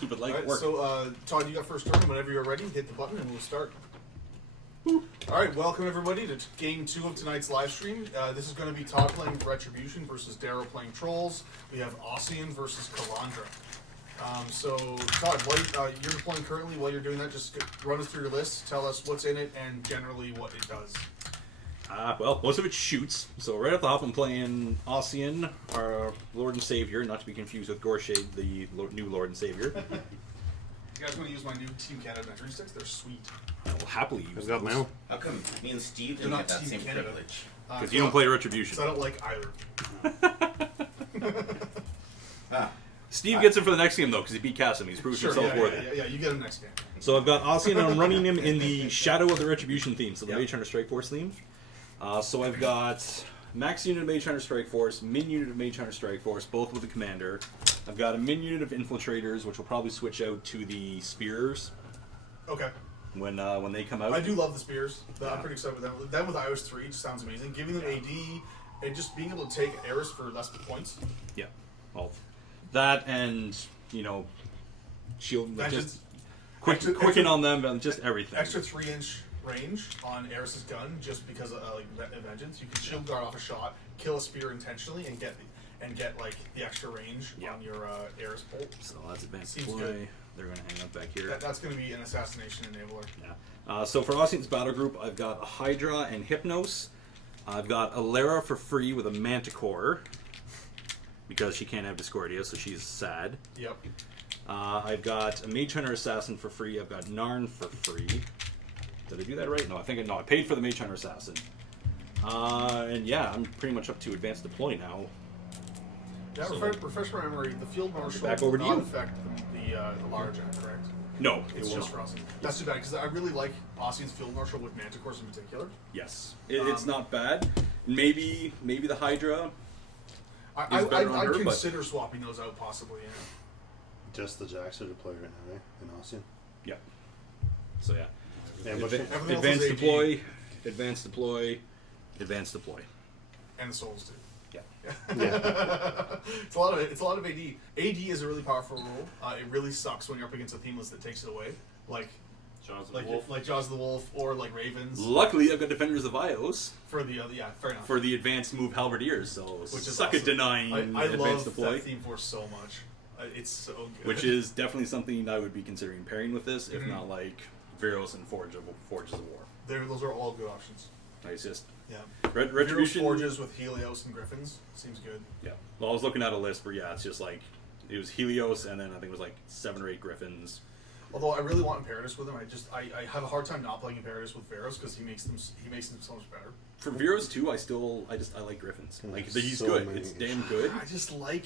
Keep it light. Alright, work. so Todd, you got first turn. Whenever you're ready, hit the button and we'll start. Alright, welcome everybody to game 2 of tonight's live stream. This is going to be Todd playing Retribution versus Darrell playing Trolls. We have Ossyan versus Calandra. So Todd, while you're playing currently, while you're doing that, just run us through your list, tell us what's in it and generally what it does. Well, most of it shoots. So right off the hop, I'm playing Ossyan, our Lord and Savior, not to be confused with Gorshade, the new Lord and Savior. You guys want to use my new Team Canada measuring sticks? They're sweet. I will happily use got those. How come me and Steve They're didn't not get that Team same Canada. privilege? Because you don't play Retribution. So I don't like either. Steve gets it for the next game, though, because he beat Cassim. He's proved himself worthy. Yeah, you get him next game. So I've got Ossyan, and I'm running him in the Shadow of the Retribution theme, so the Yep. Mage Hunter Strike Force theme. So I've got max unit of Mage Hunter Strike Force, min unit of Mage Hunter Strike Force, both with the Commander. I've got a min unit of Infiltrators, which will probably switch out to the Spears Okay. when they come out. I do love the spears. I'm pretty excited with them. Them with Eiryss3 just sounds amazing. Giving them AD and just being able to take Eiryss for less points. Yeah, well, that and shield, Vengeance. just quicken on them and just everything. Extra 3-inch range on Eris's gun just because of Vengeance. You can shield guard off a shot, kill a spear intentionally, and get like the extra range on your Eiryss bolt. So that's advanced Seems deploy. good. They're going to hang up back here. That's going to be an assassination enabler. Yeah. So for Ossyan's battle group, I've got a Hydra and Hypnos. I've got a Lara for free with a Manticore because she can't have Discordia, so she's sad. Yep. I've got a Mage Hunter Assassin for free. I've got Narn for free. Did I do that right? No, I paid for the Mage Hunter Assassin. And yeah, I'm pretty much up to advanced deploy now. Yeah, So- refresh my memory. The field marshal Back over will to not you. affect the Lara Jack, correct? No, It's just for Ossyan. That's too bad because I really like Ossyan's field marshal with Manticores in particular. Yes, it's not bad. Maybe the Hydra. I'd better on her, but- consider swapping those out possibly. Yeah. Just the Jacks are deployed right now, right? In Ossyan. Yeah. So yeah. And what Everything else Advanced is AD. deploy, advanced deploy, advanced deploy. And the souls too. Yeah. Yeah. It's a lot of AD. AD is a really powerful rule. It really sucks when you're up against a themeless that takes it away, like Jaws of the Wolf. like Jaws of the Wolf or like Ravens. Luckily, I've got Defenders of Ios For the other, yeah, fair enough. for the advanced move Halberdiers, so Which is suck awesome. at denying I advanced love deploy. that theme force so much. It's so good. Which is definitely something I would be considering pairing with this, if Mhm. not like Veros and Forges of War. those are all good options. It's just Yeah. Retribution. Forges with Helios and Griffins seems good. Yeah. Well, I was looking at a list where it's just like it was Helios, and then I think it was like 7 or 8 Griffins. Although I really want Imperatus with him, I have a hard time not playing Imperatus with Veros because he makes them so much better. For Veros too, I like Griffins. Like he's so good. many. It's damn good. I just like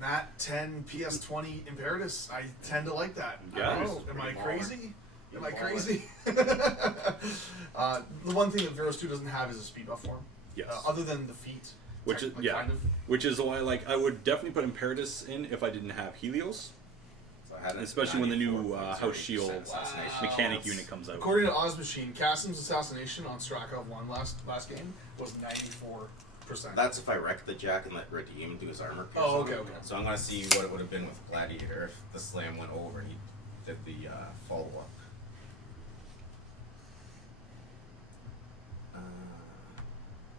Nat 10 PS20 Imperatus. I tend to like that. Yeah. I don't know. Am I Pretty crazy? Am I Baller. crazy? The one thing that Veros 2 doesn't have is a speed buff form. Yes. Other than the feet. Which is kind of. which is why I would definitely put Imperatus in if I didn't have Helios, So I had a especially when the new 94.0% House Shield assassination. mechanic that's- unit comes out. According to Ozmachine, Kassim's assassination on Strakov 1 last game was 94%. That's if I wreck the Jack and let Redeem do his armor pierce. Oh, on okay, him. okay. So I'm gonna see what it would have been with Gladiator if the slam went over. He did the follow up.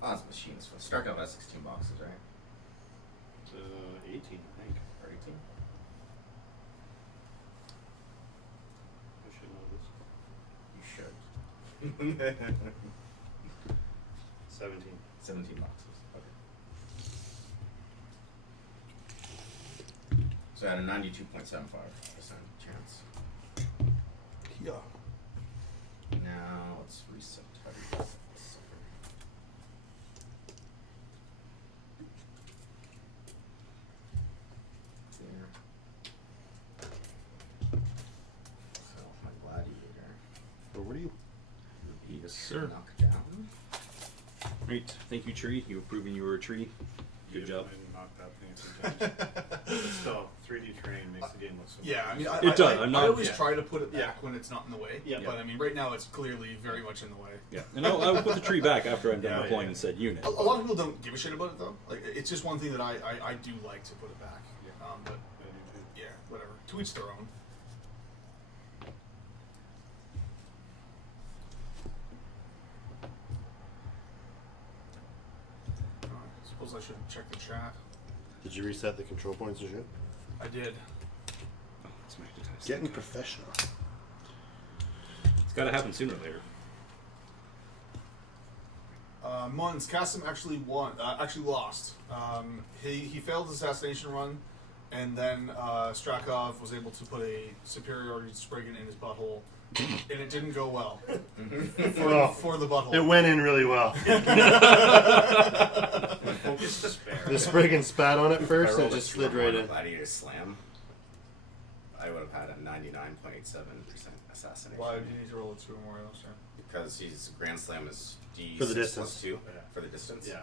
Ozmachine is fun. Starcraft has 16 boxes, right? 18, I think. Or 18? I should know this. You should. 17. 17 boxes. Okay. So I had a 92.75% chance. Yeah. Now let's reset. How do you reset this sucker? There. So my gladiator. Or what are you? Yes, sir. Knock down. Great. Thank you, Tree. You were proving you were a tree. Good job. I knocked out things. Still, 3D terrain makes the game look so Yeah, I mean, It does. I I'm not- always yeah. try to put it back when it's not in the way. Yeah. But I mean, right now it's clearly very much in the way. Yeah. And I will put the tree back after I'm done Yeah, deploying yeah. said unit. A lot of people don't give a shit about it though. Like, it's just one thing that I do like to put it back. But yeah, whatever. To each their own. rules. I should check the chat. Did you reset the control points and shit? I did. Oh, let's magnetize. Getting professional. It's got to happen sooner or later. Mons, Kasim actually lost. He failed his assassination run, and then Strakov was able to put a superiority Spriggan in his butthole, and it didn't go well for the butthole. It went in really well. Focus despair. The Spriggan spat on it first and just slid right in. Gladiator slam. I would have had a 99.87% assassination. Why do you need to roll a 2 or more else? Because his Grand Slam is D6 For the distance. +2 Yeah. for the distance. Yeah.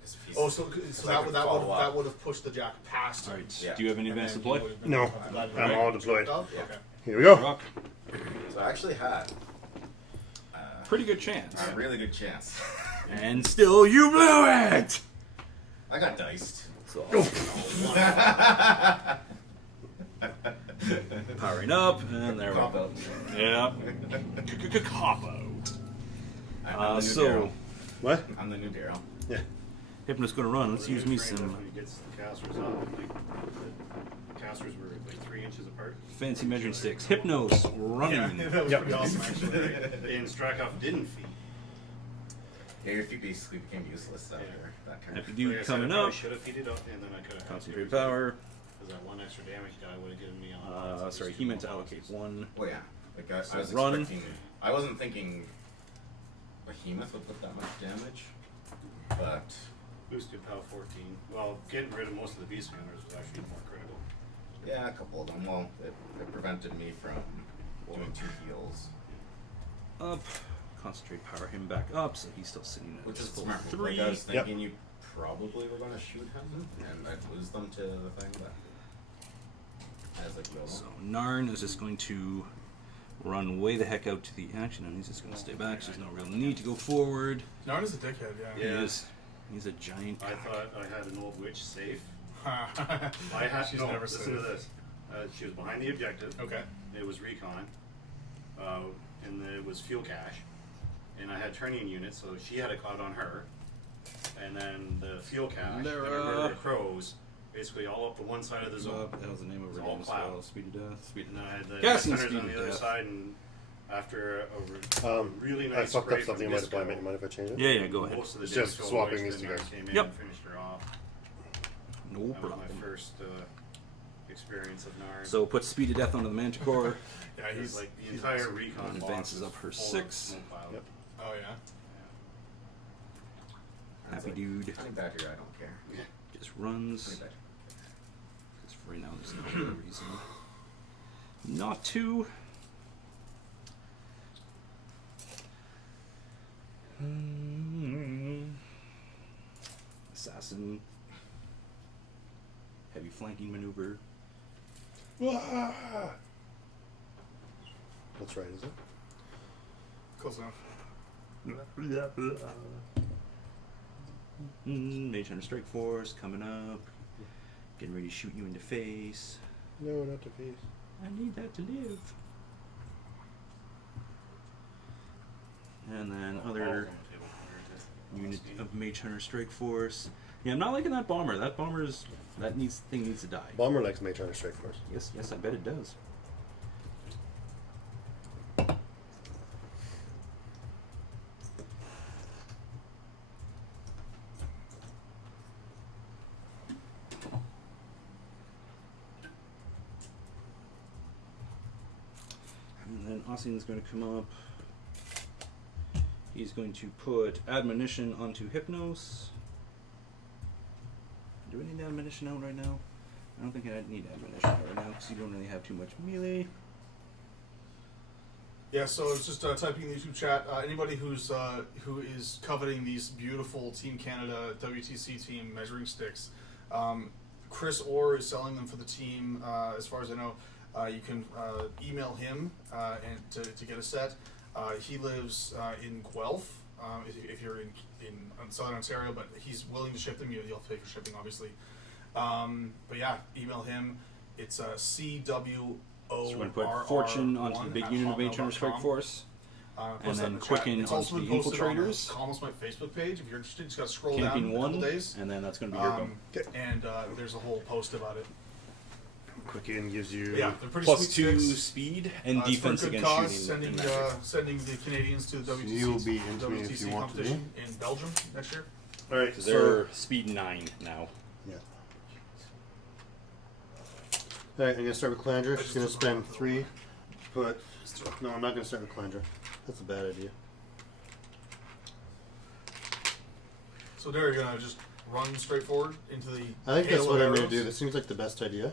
'Cause if he's- Oh, so 'cause I that could would follow up. have pushed the jack past him. Alright, Yeah. do you have any And advanced then deploy? he would have been- No, I'm all deployed. Oh, Yeah. okay. Here we go. Rock. So I actually had Pretty good chance. a really good chance. And still you blew it! I got diced. So, powering up, and there we Cop go. out. Yeah. Capo. I'm the new So, Darrell. What? I'm the new Darrell. Yeah. Hypnos gonna run. Let's use me some When he gets the casters up, like, the casters were like 3 inches apart. fancy measuring sticks. Hypnos running. Yeah, that was Yep. pretty awesome, actually. And Strakov didn't feed. Yeah, your feet basically became useless after that turn. Happy dude Like I said, coming I probably up. should have feeded up, and then I could have Concentrate power. Because that 1 extra damage die would have given me on. Sorry, he meant to allocate 1. Well, yeah. Like I was run. expecting. I wasn't thinking Behemoth would put that much damage, but Boosted POW 14. Well, getting rid of most of the beast hunters was actually more critical. yeah, a couple of them. Well, it prevented me from doing 2 heals, Up. Concentrate power him back up, so he's still sitting at which his is full smart. 3. Like I was thinking you probably were going to shoot him, and I'd lose them to the thing, but as like no. So Narn is just going to run way the heck out to the action, and he's just going to stay back. So there's no real need to go forward. Narn is a dickhead, yeah. He is. He's a giant. I thought I had an old witch safe. I I had She's no, never listen said to it. this. She was behind the objective. Okay. It was recon, and it was fuel cache, and I had turning units, so she had a cloud on her, and then the fuel cache, There, and I remember the crows, basically all up the one side of the zone. That was the name of her It's all game as well. cloud. Speed of death. Speed And of then I had the Gassing hunters speed on of the other death. side, and after a really I nice fucked spray up something in from my deployment. Disco, Mind if I change it? Yeah, go ahead. most of the It's just damage swapping away, these then two Narn guys. came in Yep. and finished her off. No That was problem. my first experience of Narn. So put speed of death onto the Manticore. Yeah, It was he's like the he's entire awesome. recon And box advances was up her full of 6. smoke cloud. Yep. Oh, yeah. Happy dude. Honey Badger, I don't care. Just Honey runs. Badger. Because for right now, there's no real reason not to. Assassin. Heavy flanking maneuver. That's right, is it? Close enough. Mage Hunter Strike Force coming up. Getting ready to shoot you in the face. No, not the face. I need that to live. And then Balls other on the table compared to unit last game. of Mage Hunter Strike Force. Yeah, I'm not liking that bomber. That bomber's thing needs to die. Bomber likes Mage Hunter Strike Force. Yes, I bet it does. And then Ossyan's going to come up. He's going to put Admonition onto Hypnos. Do we need Admonition out right now? I don't think I need Admonition out right now because you don't really have too much melee. Yeah, so I was just typing in the YouTube chat. Anybody who is coveting these beautiful Team Canada WTC team measuring sticks, Chris Orr is selling them for the team. As far as I know, you can email him and to get a set. He lives in Guelph. If you're in Southern Ontario, but he's willing to ship them. You'll pay for shipping, obviously. But yeah, email him. It's CWO. So we're going to put Fortune onto the big unit of Mage Hunter Strike Force. And Post that in then the quicken chat. It's also onto been the posted on the infiltrators. Almost My Facebook page. If you're interested, you just got to scroll down Camping a couple 1, days. and then that's going to be your go. And there's a whole post about it. Quick in gives you. Yeah, they're pretty Plus sweet 2 sticks. speed and It's for a defense good against cause, shooting. sending sending the Canadians to the WTC, you'll be into me if you want to be. competition in Belgium next year. All right, Because so they're speed 9 now. yeah. All right, I'm gonna start with Calandra. She's gonna spend 3. But no, I'm not gonna start with Calandra. That's a bad idea. So there, you're gonna just run straight forward into the. I think that's hail what of I'm gonna arrows. do. This seems like the best idea.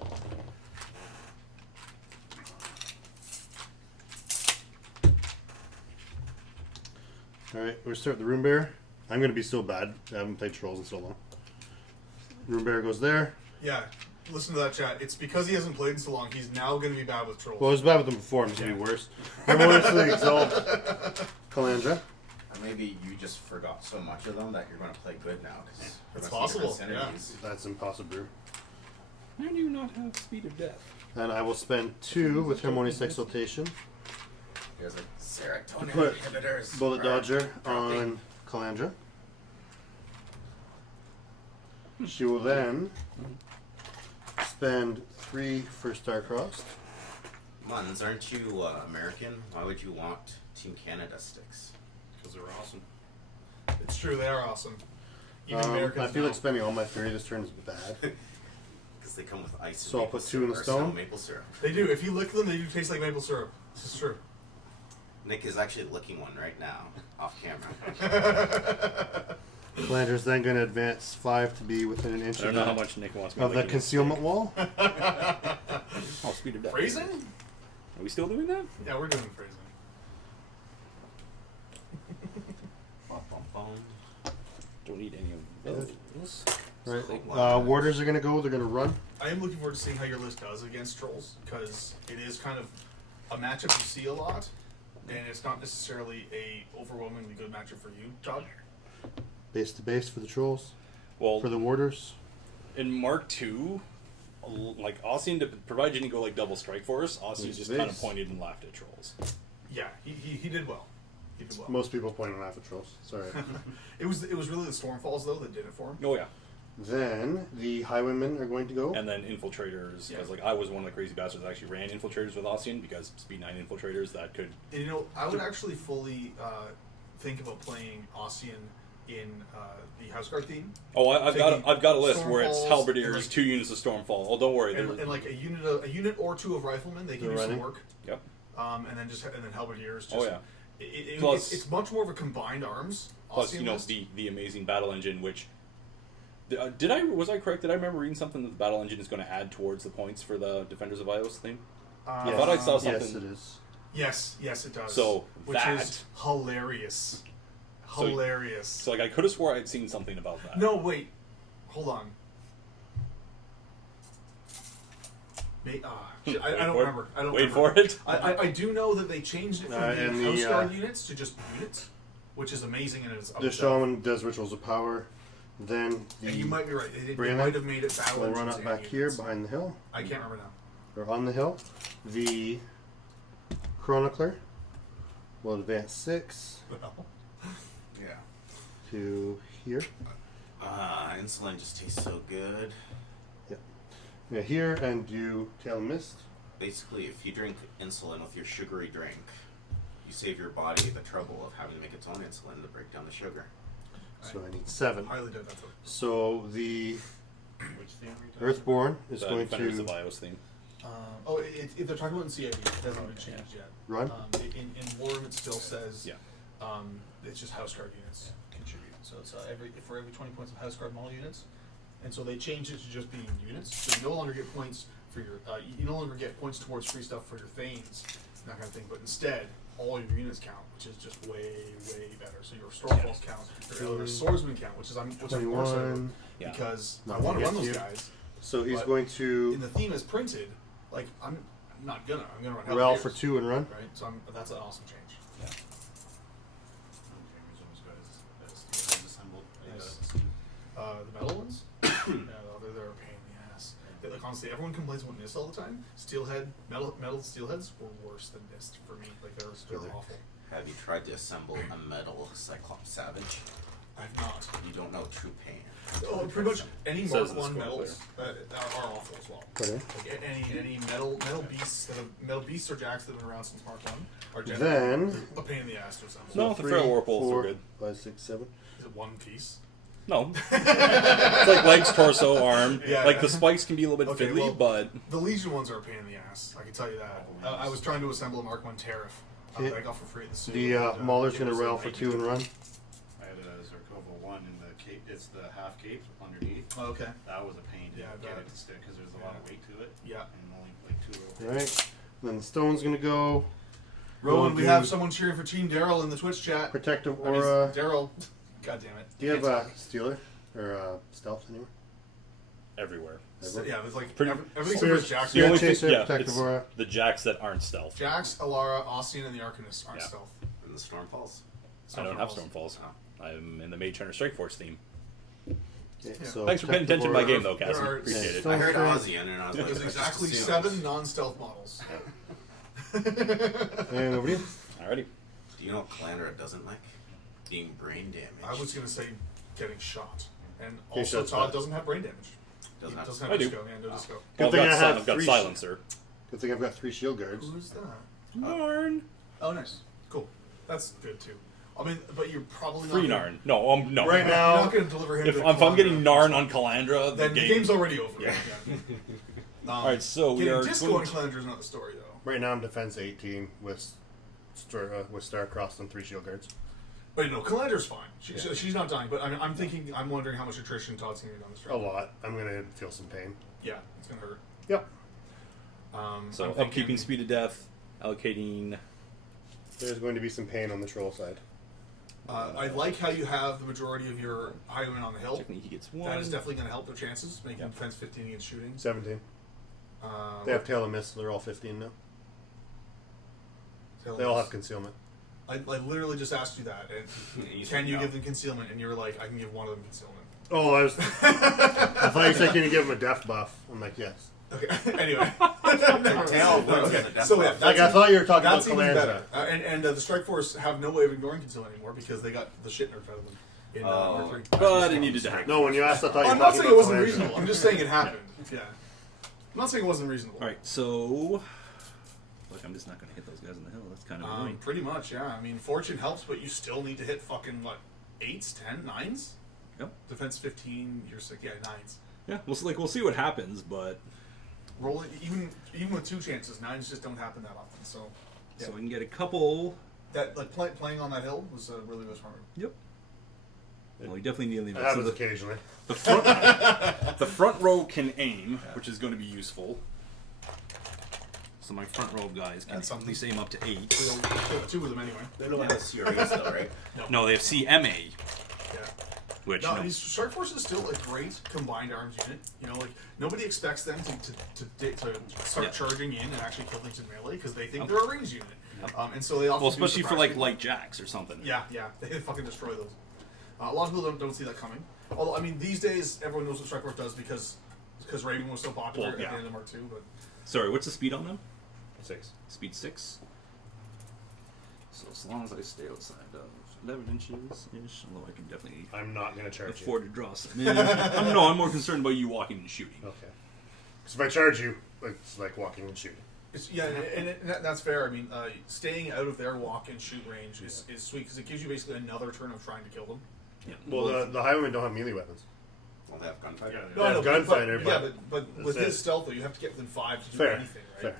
Alright, we're gonna start with the Runebearer. I'm gonna be so bad. I haven't played Trolls in so long. Runebearer goes there. Yeah, listen to that chat. It's because he hasn't played in so long. He's now gonna be bad with trolls. Well, I was bad with them before. I'm just gonna be worse. I'm honestly exalt Calandra. And maybe you just forgot so much of them that you're going to play good now. Cause It's we're gonna see possible, different synergies. That's impossible. How do you not have speed of death? And I will spend 2 with Harmonious Exaltation. There's like serotonin Put inhibitors. Bullet are Dodger dropping. on Calandra. She will then spend 3 for Starcrossed. Muns, aren't you American? Why would you want Team Canada sticks? Because they're awesome. It's true, they are awesome. Even Americans I feel now. like spending all my fury this turn is bad. Because they come with ice. So and I'll maple put 2 in the syrup, or stone? snow maple syrup. They do. If you lick them, they do taste like maple syrup. This is true. Nick is actually licking one right now, off camera. Calandra's then going to advance 5 to be within an inch I don't know how much Nick wants me of the licking his concealment stick. wall. Oh, speed of death. Phrasing? Are we still doing that? Yeah, we're doing phrasing. Bum, bum, bum. Don't need any of those. Right. Warders are going to go. They're going to run. I am looking forward to seeing how your list does against trolls, because it is kind of a matchup you see a lot, and it's not necessarily a overwhelmingly good matchup for you, Todd. Base to base for the trolls. Well, For the warders. in Mark II, like Ossyan, provided you didn't go like double strike force, Ossyan Base just to kind of base. pointed and laughed at trolls. Yeah, he did well. He did well. Most people point on half of trolls. Sorry. It was really the Stormfalls though that did it for him. Oh yeah, Then the Highwaymen are going to go. and then infiltrators, because Yeah. like I was one of the crazy bastards that actually ran infiltrators with Ossyan, because speed 9 infiltrators that could. And you know, I would actually fully think about playing Ossyan in the Houseguard theme, Oh, I've got a list where it's Stormfalls halberdiers, and, like- 2 units of Stormfall. Oh, don't worry. and like a unit or 2 of riflemen. They can They're do some running. work. Yep. And then halberdiers. Just, Oh yeah. Plus, it's much more of a combined arms. Plus, Ossyan you know, list. the amazing battle engine, which was I correct? Did I remember reading something that the battle engine is going to add towards the points for the Defenders of Ios thing? I thought I saw something. Yes, it is. Yes, it does. So, which that- is hilarious. So- Hilarious. So like I could have swore I'd seen something about that. No, wait. Hold on. Shit, I don't for it. remember. I don't Wait remember. for it. I do know that they changed it from And the the, House Guard units to just units, which is amazing in its The shaman does rituals of power. Then the And you might be right. They Brianna might have made it battle will run engines up and back here units. behind the hill, I can't remember now. or on the hill. The Chronicler will advance 6 Yeah. to here. Insulin just tastes so good. Yeah, here and do Tail and Mist. Basically, if you drink insulin with your sugary drink, you save your body the trouble of having to make its own insulin to break down the sugar. So I need 7. Highly doubt that's what. So the Which theme are you talking Earthborn is The going Defenders of to Ios theme. If they're talking about in CID, it hasn't been changed yet. run. In Warm, it still says Yeah. it's just House Guard units contribute. So it's for every 20 points of House Guard Mauler units, and so they changed it to just being units. So you no longer get points for your you no longer get points towards free stuff for your Thanes, that kind of thing. But instead, all your units count, which is just way better. So your Stormfalls count, your Swordsman count, which I'm more excited about 21. Yeah. because I Not want to yet run those here. guys. So he's But going In to the theme as printed, like I'm not gonna. I'm gonna run Rel Halberdiers, for 2 and run. right? So that's an awesome change. Jamie's almost got his steelheads assembled. Nice. The metal ones? Yeah, they're a pain in the ass. Like, honestly, everyone complains about Nist all the time. Steelhead, metal steelheads were worse than Nist for me. Like, they're awful. Have you tried to assemble a metal Cyclops Savage? I've not. You don't know true pain. Oh, pretty much any Says Mark the 1 scope metals are awful as well. Okay. Like any metal beasts or jacks that have been around since Mark 1 are generally Then a pain in the ass to assemble. No, the Feral Warpholes are good. 5, 6, 7. Is it one piece? No. It's like legs, torso, arm. Yeah, like yeah. the spikes can be a little bit Okay, fiddly, well, but The Legion ones are a pain in the ass. I can tell you that. I was trying to assemble a Mark 1 Tariff that I got for free at the suit. The Mauler's it going to was a rail for 2 and run. I had a Zerkova 1 in the cape. It's the half cape underneath. Oh, okay. That was a pain to Yeah, I get bet. it to stick because there's a lot of weight to it. Yeah. And only like 2 rolls. Alright. Then the stone's going to go. Rowan, We'll we do have someone cheering for Team Darrell in the Twitch chat. Protective I mean, Aura. Darrell. God damn it. Do you have Can't talk. Stealer? Or Stealth anywhere? everywhere. Yeah, there's like Pretty- everything's Spirit- for Jax. The only Spirit thing, Chaser, yeah, Protective it's Aura. the jacks that aren't stealth. Jax, Alara, Ossyan, and the Arcanist aren't Yeah. stealth. And the Stormfalls? I don't have Stormfalls. Stormfalls. I'm in the Mage Hunter Strike Force theme. Okay, Yeah. so Thanks for paying attention to my Protective game, though, Cassie. There are- Appreciate it. Stone I heard Strike. Ossyan and I was like, There's let's exactly just 7 non-stealth models. Aura. And over to you. Alrighty. Do you know what Calandra doesn't like? Being brain damaged. I was gonna say getting shot, and Okay, also so Todd it's doesn't have brain damage. Doesn't He have doesn't I have do. disco. Yeah, no disco. Good I've thing got, I have I've got 3 Silencer. Good thing I've got 3 shield guards. Who's that? Narn. Oh, nice. Cool. That's good too. I mean, but you're probably Free not Narn. No, no. Right You're now, not going to deliver him. If, to if I'm getting Calandra. Narn on Calandra, then the game's already over. Yeah. Alright, so we getting are disco going on to- Calandra is not the story though. right now I'm defense 18 with Starcrossed and 3 shield guards. But no, Calandra's fine. She's not dying. But I'm wondering how much attrition Todd's going to get on this A round. lot. I'm gonna feel some pain. Yeah, it's going to hurt. Yep. So I'm upkeeping thinking- speed of death, allocating. There's going to be some pain on the troll side. I like how you have the majority of your highwaymen on the hill. Technically, he gets one. That is definitely going to help their chances, making defense 15 against shooting. 17. They have Tail of Mist, so they're all 15 now. They all have concealment. I literally just asked you that. And You can said you no. give them concealment? And you were like, I can give one of them concealment. Oh, I thought you said can you give him a death buff? I'm like, yes. Okay. Anyway. Tail wins Okay. as a death So yeah, buff. Like I thought you were talking about that's even Calandra. better. And the Strike Force have no way of ignoring concealment anymore because they got the shit nerfed out of them in Mark 3. But it needed to happen. No, when you asked, I thought you were I'm not talking saying it about wasn't Calandra. reasonable. I'm just saying it happened. Yeah. I'm not saying it wasn't reasonable. All right, so look, I'm just not going to hit those guys on the hill. That's kind of annoying. Pretty much, yeah. I mean, fortune helps, but you still need to hit fucking, what, 8s, 10, 9s? Yep. Defense 15, you're 6, yeah, 9s. Yeah, we'll see what happens, but Roll it, even with 2 chances, 9s just don't happen that often, so... Yeah. so we can get a couple. That, like, playing on that hill was really was hard. Yep. Well, we definitely need to leave It it. So happens the, occasionally. the front row can aim, which is going to be useful. So my front row guys can That's at something. least aim up to 8. We'll kill 2 of them anyway. They don't have series though, right? No, they have CMA, Yeah. which No, no. these Strike Force is still a great combined arms unit. You know, like nobody expects them to start Yeah. charging in and actually kill things in melee because they think they're a ranged unit, and so they often Well, do especially for surprise like people. light jacks or something. Yeah, they fucking destroy those. A lot of people don't see that coming. Although I mean, these days everyone knows what Strike Force does because Raven was so popular Well, yeah. at the end of Mark II. But Sorry, what's the speed on them? 6. Speed 6. So as long as I stay outside of 11 inches ish, although I can definitely I'm not going to charge afford to draw some in. I'm more concerned about you walking and shooting. you. Okay. So if I charge you, it's like walking and shooting. and that's fair. I mean, staying out of their walk and shoot range is sweet because it gives you basically another turn of trying to kill them. Yeah. Well, the Highwaymen don't have melee weapons. Well, they have gunfighter. Yeah, They have gunfighter, but with that's his it. stealth though, you have to get within 5 to do Fair. anything, right? Fair.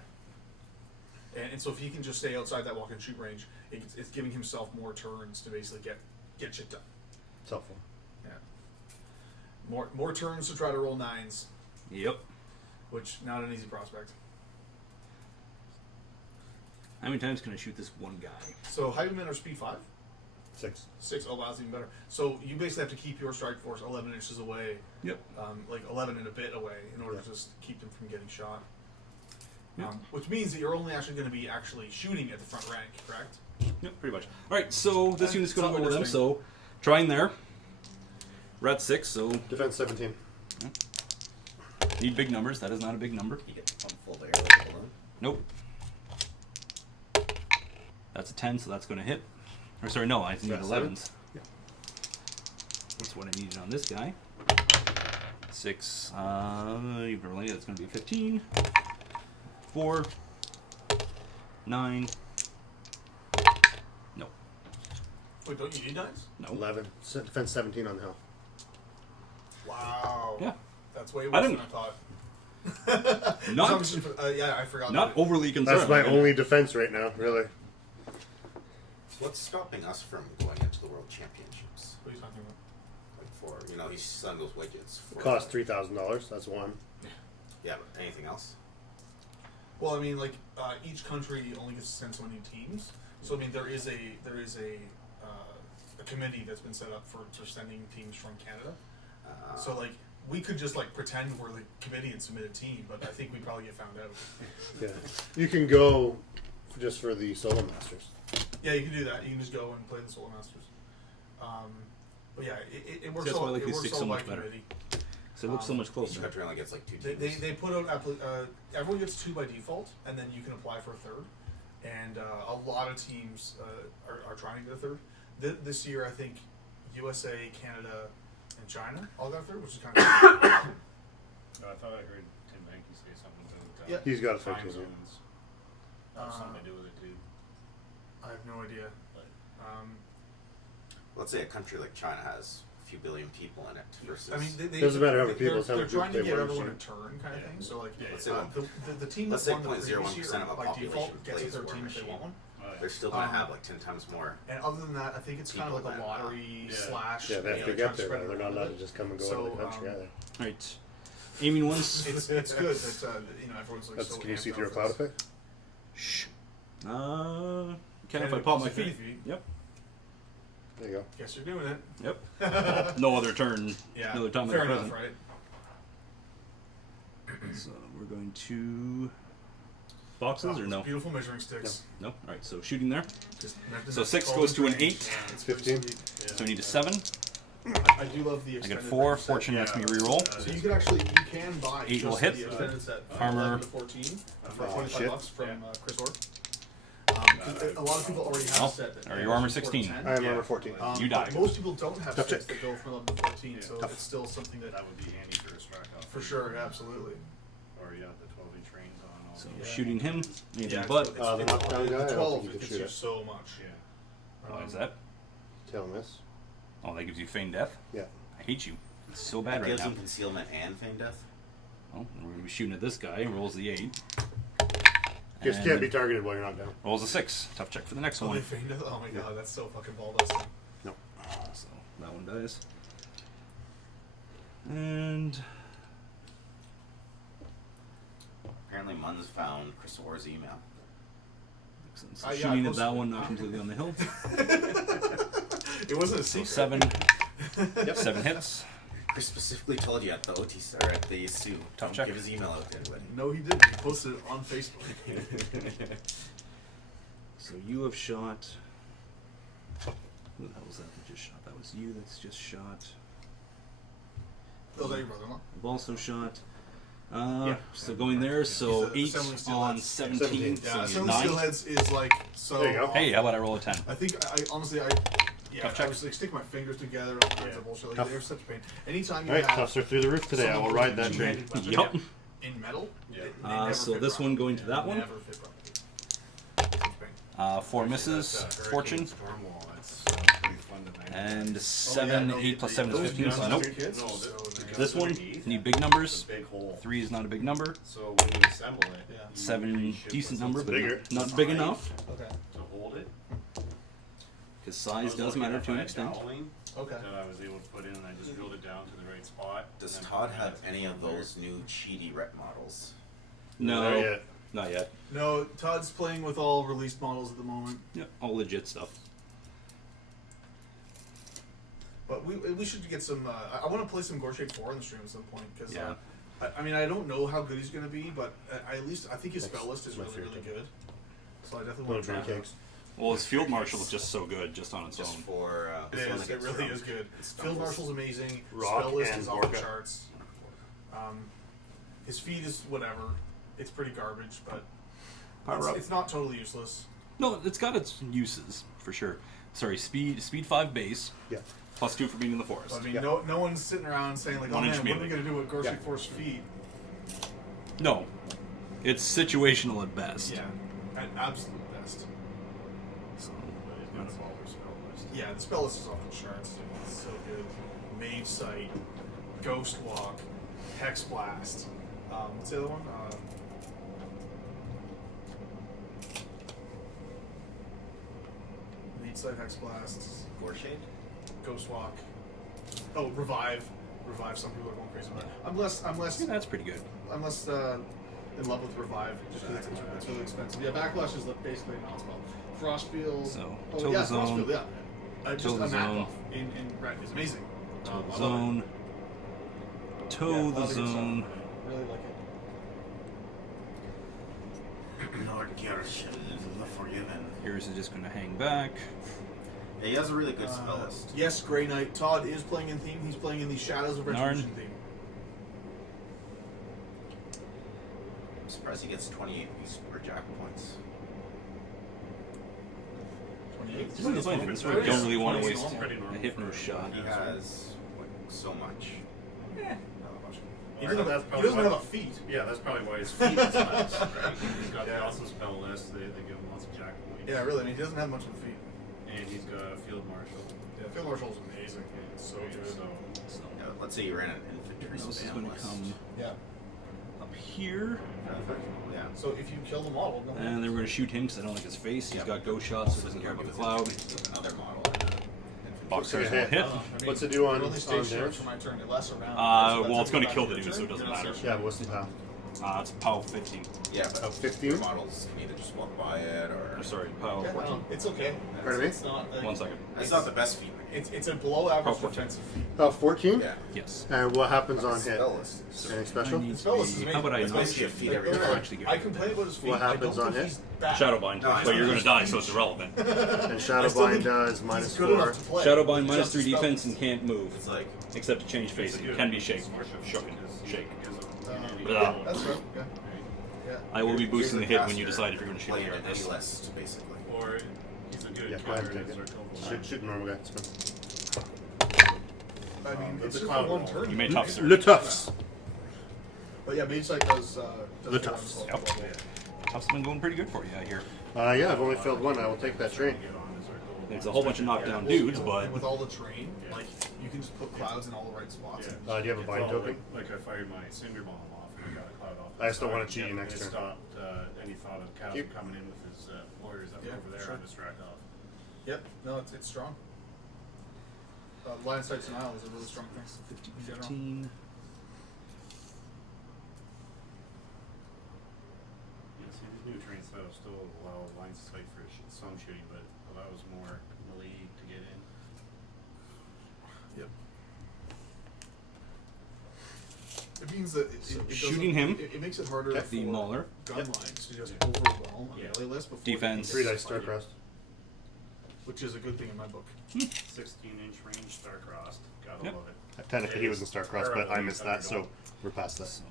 And so if he can just stay outside that walk and shoot range, it's giving himself more turns to basically get shit done. It's helpful. Yeah. More turns to try to roll 9s, Yep. which not an easy prospect. How many times can I shoot this one guy? So Highwaymen are speed 5, 6. 6. Oh, wow, that's even better. So you basically have to keep your strike force 11 inches away, Yep. like 11 and a bit away, in order to just keep them from getting shot. Yep. Which means that you're only actually going to be actually shooting at the front rank, correct? Yep, pretty much. All right, so this unit's going to Something go with them. interesting. So trying there. We're at 6, so Defense 17. need big numbers. That is not a big number. You get pumped full of air with a balloon. Nope. That's a 10, so that's going to hit. Or sorry, no, I need That's 11s. Yeah. That's what I needed on this guy. 6. Even really, that's going to be a 15. 4. 9. No. Wait, don't you need dice? No. 11. Defense 17 on the hill. Wow. Yeah. That's way worse I than didn't- I thought. Not, Yeah, I forgot. not about it. overly concerned. That's my only defense right now, really. What's stopping us from going into the World Championships? What are you talking about? Like for, you know, he's selling those widgets. For, It costs $3,000. That's one. Yeah, but anything else? Well, I mean, like each country only gets to send so many teams. So I mean, there is a committee that's been set up for sending teams from Canada. So like we could just like pretend we're the committee and submit a team, but I think we'd probably get found out. Yeah. You can go just for the Solo Masters. Yeah, you can do that. You can just go and play the Solo Masters. But yeah, it works That's why I all. like It these works six all so by much better. committee. So it looks so much Each closer. country only gets like 2 They teams. put out everyone gets 2 by default, and then you can apply for a third. And a lot of teams are trying to get a third. This year, I think USA, Canada, and China all got a third, which is kind of Oh, I thought I heard Tim Banky say something about Yeah. He's got a time 13. zones. Have something to do with it too. I have no idea. But Let's say a country like China has a few billion people in it versus. I mean, they Doesn't matter how many people, They're, it's how they're many trying to people get they everyone want in to turn, kind of Yeah. thing. So like, Yeah, let's say one- the team let's that say won the previous 0.01% year of a by population default gets a plays 13 if they Warmachine. want one. oh, yeah. They're still going to Um, have like 10 times more. And other than that, I think it's kind of People like a that, lottery yeah. slash. Yeah, they have you to know, get trying there. spread it Though. They're not around a allowed to bit. just come and go So, into the country either. Right. Aiming once. It's good that you know everyone's like. That's, so can you see amped through a up cloud for this. effect? Shh. Can if Can I it pop my pop your feet. feet? Yep. There you go. Guess you're doing it. Yep. No other turn. Yeah. No other time Fair than enough, present. right? So we're going to boxes or no? Beautiful measuring sticks. No. All right. So shooting there. Just So 6 goes to an 8. It's 15. So I need a 7. I do love the I extended get 4. set. Fortune lets me reroll. So you can actually buy 8 will just hit. the extended set Armor. 11 to 14 for Oh, 25 shit. bucks from Chris Orr. A lot of people already have Oh, a set that are you armor 16? I am armor 14. You but die. most people don't have Tough sets check. that go from 11 to 14, so Tough. it's still something that That would be handy for a strike off. for sure, absolutely. Or yeah, the 12-inch range on all So the shooting him. Anything Yeah, but. it's- the it's- knockdown guy, I The don't 12 think you can gets shoot you it. so much. Yeah. Why is that? Tail miss. Oh, that gives you feign death. Yeah. I hate you. It's so bad That right gives now. him concealment and feign death. Well, we're going to be shooting at this guy. Rolls the 8. Just And can't be targeted while you're not down. rolls a 6. Tough check for the next Oh, one. they feigned it? Oh my god, that's so fucking ball busting. No. So that one dies. And Apparently, Mun's found Chris Orr's email. excellent. So Yeah, I shooting at posted that it. one, not completely on the hill. It wasn't a So secret. 7. Yep, 7 hits. Chris specifically told you at the OT or at the SU. Tough Don't check. give his email out to anybody. No, he didn't. He posted it on Facebook. So you have shot. Who the hell was that that just shot? That was you that's just shot. Oh, is that your brother-in-law? I've also shot. Yeah. So going there, so He's the 8 assembly steel on heads. 17, Yeah, so Assembly 9. Steelheads is like so. There you go. Hey, how about I roll a 10? I think I honestly yeah, Tough check. I was like sticking my fingers together and all kinds of bullshit. Like Tough. they're such a pain. Anytime you Alright, have toughs are through the roof today. I will ride that train. two-handed Yup. weapons in metal, Yeah. they never So fit this one properly. going to that one. Never fit properly. Such pain. 4 misses, That's, fortune, Storm wall. That's pretty fun to manage. and Oh, 7, yeah, no, 8 plus 7 is those 15, so guns nope. are kids, No, so because This one, underneath, need big it's numbers. a big hole. 3 is not a big number. So when you assemble it, Yeah. you 7, reshift decent what's number, but bigger. not big enough. Okay. to hold it. Because I size was does lucky matter enough to I an had extent. doweling Okay. that I was able to put in, and I just drilled it down to the right spot. Does and then Todd put have it any of from there. those new cheaty rep models? No, Not yet. not yet. No, Todd's playing with all released models at the moment. Yep, all legit stuff. But we should get some. I want to play some Gorshape 4 on the stream at some point because Yeah. I mean I don't know how good he's going to be, but at least I think his spell list is my really favorite really thing. good. So I definitely Little want to try train it. cakes. Well, his field marshal is just so good, just on its Just own. for It someone is. that It gets really drunk is good. and Field stumbles. Marshal's amazing. Rock Spell list and is off the Gorka. charts. His feed is whatever. It's pretty garbage, but Power up. it's not totally useless. No, it's got its uses for sure. Sorry, speed 5 base, Yeah. +2 for being in the forest. I mean, Yeah. no one's sitting around saying like, "Oh 1 man, inch what are we melee. gonna do with Grocery Yeah. Force feet?" No, it's situational at best. Yeah, at absolute best. So, But it's got a baller spell list. Yeah, the spell list is off the charts. It's so good. Mage Sight, Ghost Walk, Hex Blast. What's the other one? Mage Sight, Hex Blast, Gorshade? Ghost Walk. Oh, Revive. Revive. Some people are going crazy about it. I'm less yeah, that's pretty good. in love with Revive just because it's really expensive. Yeah, Backlash is basically a non-spell. Frostfield. So, oh Toe yeah, the Zone. Frostfield. Yeah, just Toe a the map Zone. buff in red is amazing. Toe I the love zone. it. Toe Yeah, the I like it, so zone. I really like it. Lord Garrison, the Forgiven. Yours is just going to hang back. Yeah, he has a really good spell list. Yes, Grey Knight. Todd is playing in theme. He's playing in the Shadows of Retribution Narn. theme. I'm surprised he gets 28 Beast or Jack points. 28. This is funny. This is where I don't really want to waste a Hypnos shot. He has like so much. He Or doesn't, that's he probably doesn't why- have a feat. Yeah, that's probably why his feet is nice, right? He's got the awesome spell list. They give him lots of jack points. Yeah, really. I mean, he doesn't have much of a feat. And he's got a field marshal. Yeah, Field Marshal's amazing. It's so good. So Yeah, let's say you ran an infantry This is spam going to list. come Yeah. up here. Yeah. So if you kill the model, no And then we're going to shoot him because I don't like his face. He's got ghost shots, so he doesn't care about the cloud. Another model. Box stars Okay. won't hit. What's it do on- Only stay on short damage? for my turn. It lasts around. Well, it's going to kill the dude, so it doesn't matter. Yeah, but what's the power? It's POW 15. Yeah, but Oh, 15? your models can either just walk by it or. Or sorry, POW Yeah, 14. no, it's okay. Pardon me? It's not. Like, 1 second. It's not the best feat. It's a below average Oh, 14. defensive feat. Oh, 14? Yeah. Yes. And what happens on hit? Spell list. Anything special? I need The spell list is to be- amazing. How about I It's not basically a shoot? feat Like, every no, turn. no, Actually get I rid of complain about his feet. What happens I don't on think hit? he's bad. Shadowbind. No, I But know. you're going to die, so it's irrelevant. And I still Shadowbind think does he's minus good 4. enough to play. Shadowbind It's minus just 3 the spell defense list. and can't move. It's like Except to change face. It can be shake. Shook. Shake. Yeah, that's right. Yeah. Yeah. I will be boosting the hit when you decide if you're going to shoot play me it or in any this. list, basically. or he's a good Yeah, go ahead counter and as take it. our Shoot a normal guy. It's fine. I mean, That's it's a just cloud one roll. turn. You may tough, sir. Le Toughs. But yeah, Mage Sight does. The the Toughs. one Yep. level. Tough's been going pretty good for you out here. Yeah, I've only failed one. I will take that train. It's a whole bunch of knockdown Well, dudes, and but with all the terrain, like you can just put clouds in all the right spots. Yeah. Do you have a bind token? Like I fired my cinder bomb off and I got a cloud off. I just don't want to cheat you next It turn. stopped any thought of Cal Keep. coming in with his warriors up Yeah, over there sure. on distract off. Yep. No, it's strong. Lion Sight's Denial is a really strong thing. 15, in general. 15. Yeah, see, these new train setups still allow lines of sight for some shooting, but allows more melee to get in. Yep. It means that it doesn't- shooting him. It makes it harder Okay. for The Mauler. gun Yep. lines to just overwhelm a Yeah. melee list before Defense. they 3 can dice fight, Starcrossed. which is a good thing in my book. 16-inch range, star-crossed. Gotta Yep. love it. Technically, he was in Starcrossed, but I missed that, so we're past that. So.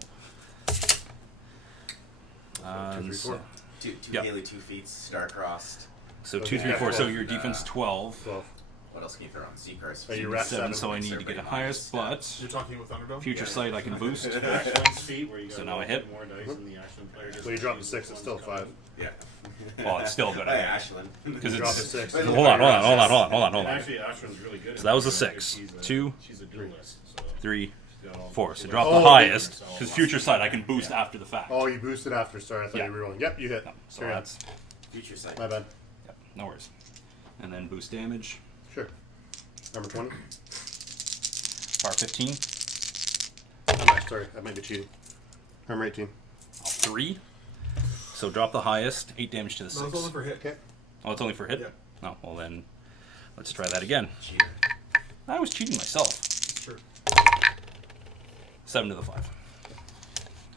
2, 3, 4. Two Yep. Haley, 2 feats, star-crossed. So Okay. 2, 3, 4. So 12. your defense 12. 12. What else can you throw on? Seacrest. Are you wrapped 7, seven? so I need to get a highest, but You're talking with Thunderdome? future sight I can boost. Ashland's feet, where you So got now I hit. more dice than the Ashland player. Well, you dropped a 6, it's still 5. Yeah. Well, it's still good. Hey, Ashland. Because Drop a it's 6. hold on. And actually, Ashland's really good. So that was a at it, 6. because 2, She's a duelist. So 3, she's got all 4. So the drop Oh, the highest. okay. Because future sight I can boost after the fact. Oh, you boosted after. Sorry, I thought Yeah. you were rolling. Yep, you hit. No, so Carry on. that's Future sight. My bad. yep, no worries. And then boost damage. Sure. Number 20. Bar 15. Sorry, I might be cheating. Armor 18. 3. So drop the highest. 8 damage to the No, it's 6. only for hit. Okay. Oh, it's only for hit? Yeah. Oh, well then, let's try that again. Cheater. I was cheating myself. Sure. 7 to the 5.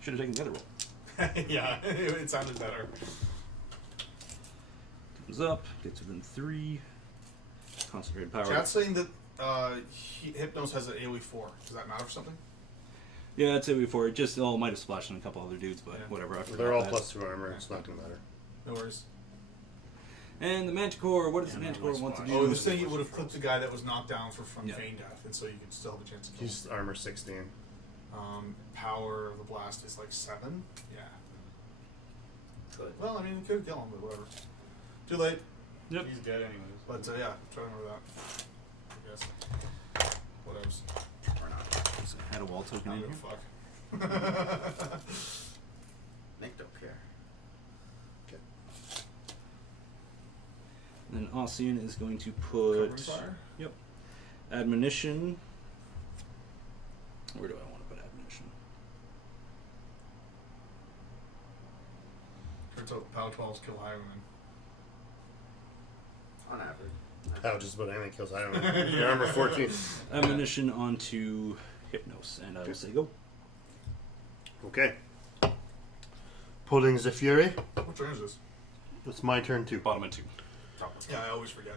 Should have taken the other roll. Yeah, it sounded better. Comes up, gets within 3. Concentrated power. Chat's saying that Hypnos has an AoE 4. Does that matter for something? Yeah, I'd say before. It just might have splashed on a couple other dudes, but Yeah. whatever. I forgot They're all that. +2 armor. It's not going to matter. No worries. And the Manticore, what does the Manticore want to do? Oh, it was saying it would have clipped the guy that was knocked down from Yeah. feign death, and so you could still have a chance to kill him. He's armor 16. Power of the blast is like 7. Yeah. Good. Well, I mean, it could kill him, but whatever. Too late. Yep. He's dead anyways. But yeah, try to remember that. I guess. What else? Or not. Had a wall token I in don't here. give a fuck. Nick don't care. Okay. Then Ossyan is going to Covering put. fire? Yep. Admonition. Where do I want to put admonition? Turns out POW 12s kill Highwaymen. On average. Oh, just about anything kills Iron Man. Your armor 14. Admonition onto Hypnos, and I will say go. Okay. Pulling the Fury. What turn is this? It's my turn too. Bottom of 2. Top of Yeah, I always forget.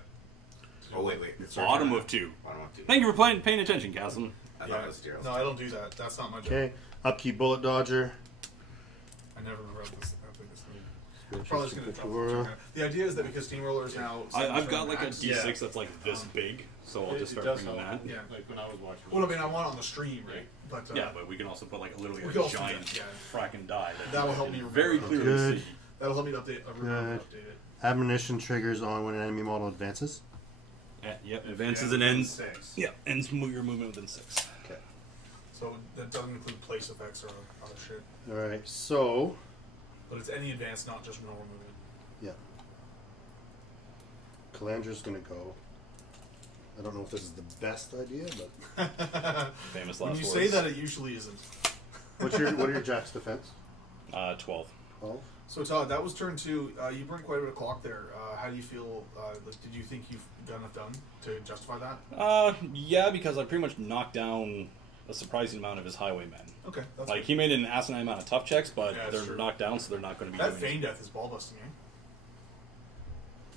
Oh, wait. It's our Bottom turn. of 2. Bottom of 2. Thank you for paying attention, Cassim. I Yeah. thought it was Darrell's. No, I don't do that. That's not my job. Okay. Upkeep Bullet Dodger. I never remember this. I think this thing. Probably just gonna drop the turn. The idea is that because Steamroller is now. I've got like a max- D6 that's like this big, so I'll just It start does bringing help. that. Yeah. Like when I was watching. Well, I mean, I want it on the stream, right? But Yeah, but we can also put like literally We a can also do giant that, yeah. fracking die. That'll help me very remember. clearly Good. see. that'll help me to update. Remember to Good. update it. Admonition triggers on when an enemy model advances. Yep, advances and ends. 6. Yeah, ends your movement within 6. Okay. So that doesn't include place effects or other shit. Alright, so. But it's any advance, not just normal movement. Yeah. Calandra's gonna go. I don't know if this is the best idea, but. Famous When last you words. say that, it usually isn't. What are your Jack's defense? 12. 12? So Todd, that was turn 2. You bring quite a bit of clock there. How do you feel? Like, did you think you've got enough done to justify that? Yeah, because I pretty much knocked down a surprising amount of his Highwaymen. Okay, that's Like, good. he made an asinine amount of tough checks, but Yeah, that's they're true. knocked down, so they're not going to be That doing feign it. death is ball busting, eh?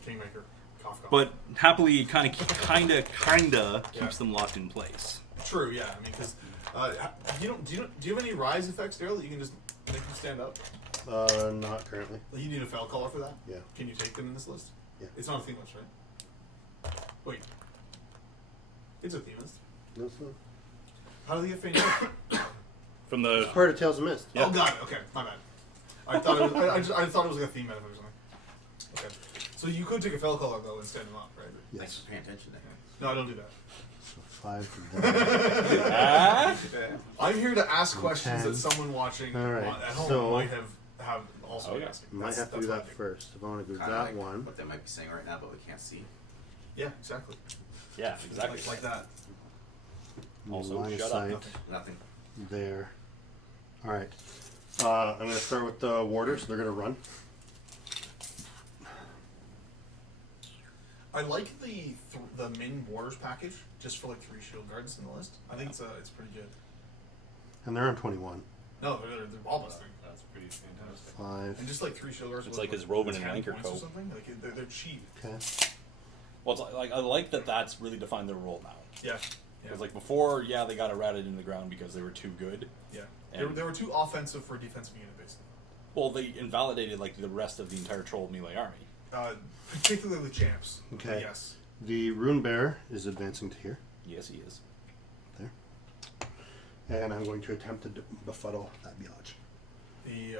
Kingmaker, cough cough. But happily, it kinda keeps Yeah. them locked in place. True, yeah. I mean, because do you have any rise effects, Darrell, that you can just make them stand up? Not currently. Like, you need a foul color for that. Yeah. Can you take them in this list? Yeah. It's not a theme list, right? Wait. It's a theme list. No, it's not. How do they get feign death? From the It's part of Tales of Mist. Yeah. Oh, got it. Okay, my bad. I thought it was. I thought it was like a theme metaphor or something. Okay. So you could take a fell color though and stand them up, right? Thanks Yes. for paying attention to him. No, I don't do that. So 5 for that. I'm here to ask questions 10. that someone watching All right, at home so- might have also Oh, been yeah. asking. Might have to do what I that think. first. If I want to do Kinda that like one. what they might be saying right now, but we can't see. Yeah, exactly. Yeah, exactly. Like that. Also, line of shut up. sight Nothing. Nothing. there. Alright. I'm going to start with the warders. They're going to run. I like the min warders package just for like 3 shield guards in the list. I think it's pretty good. And they're on 21. No, they're ball busting. That's pretty fantastic. 5. And just like 3 shield guards. It's with, like his Rovin and 10 Anchor points or coat. something. Like they're cheap. Okay. Well, it's like I like that that's really defined their role now. Yeah. Because like before, yeah, they got errated in the ground because they were too good. Yeah. And- They were too offensive for a defensive unit, basically. Well, they invalidated like the rest of the entire troll melee army. Particularly champs. Okay. Yes. The Runebearer is advancing to here. Yes, he is. There. And I'm going to attempt to befuddle that biatch. The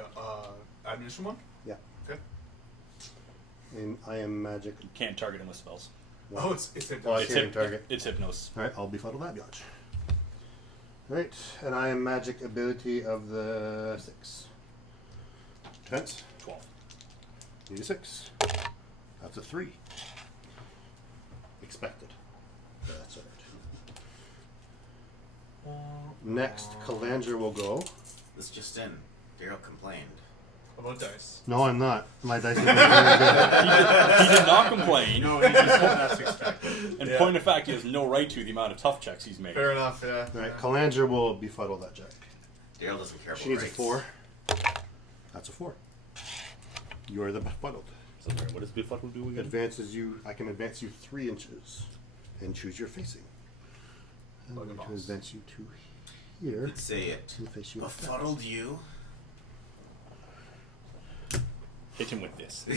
admonition one? Yeah. Okay. And I am magic. Can't target him with spells. Oh, it's it. Well, does. Same target. It's Hypnos. Alright, I'll befuddle that biatch. Alright, and I am magic ability of the 6. Defense. 12. Need a 6. That's a 3. Expected. That's alright. Next, Calandra will go. This just in. Darrell complained. About dice. No, I'm not. My dice have been very good. He did not complain. No, he just said that's expected. And Yeah. point of fact, he has no right to the amount of tough checks he's made. Fair enough, yeah. Alright, Calandra will befuddle that jack. Darrell doesn't care about She needs a rates. 4. That's a 4. You are the befuddled. So, what does befuddle do again? Advances you. I can advance you 3 inches, and choose your facing. I'm Like a going to boss. advance you to here. Let's say it. And face you. Befuddled you. Hit him with this. I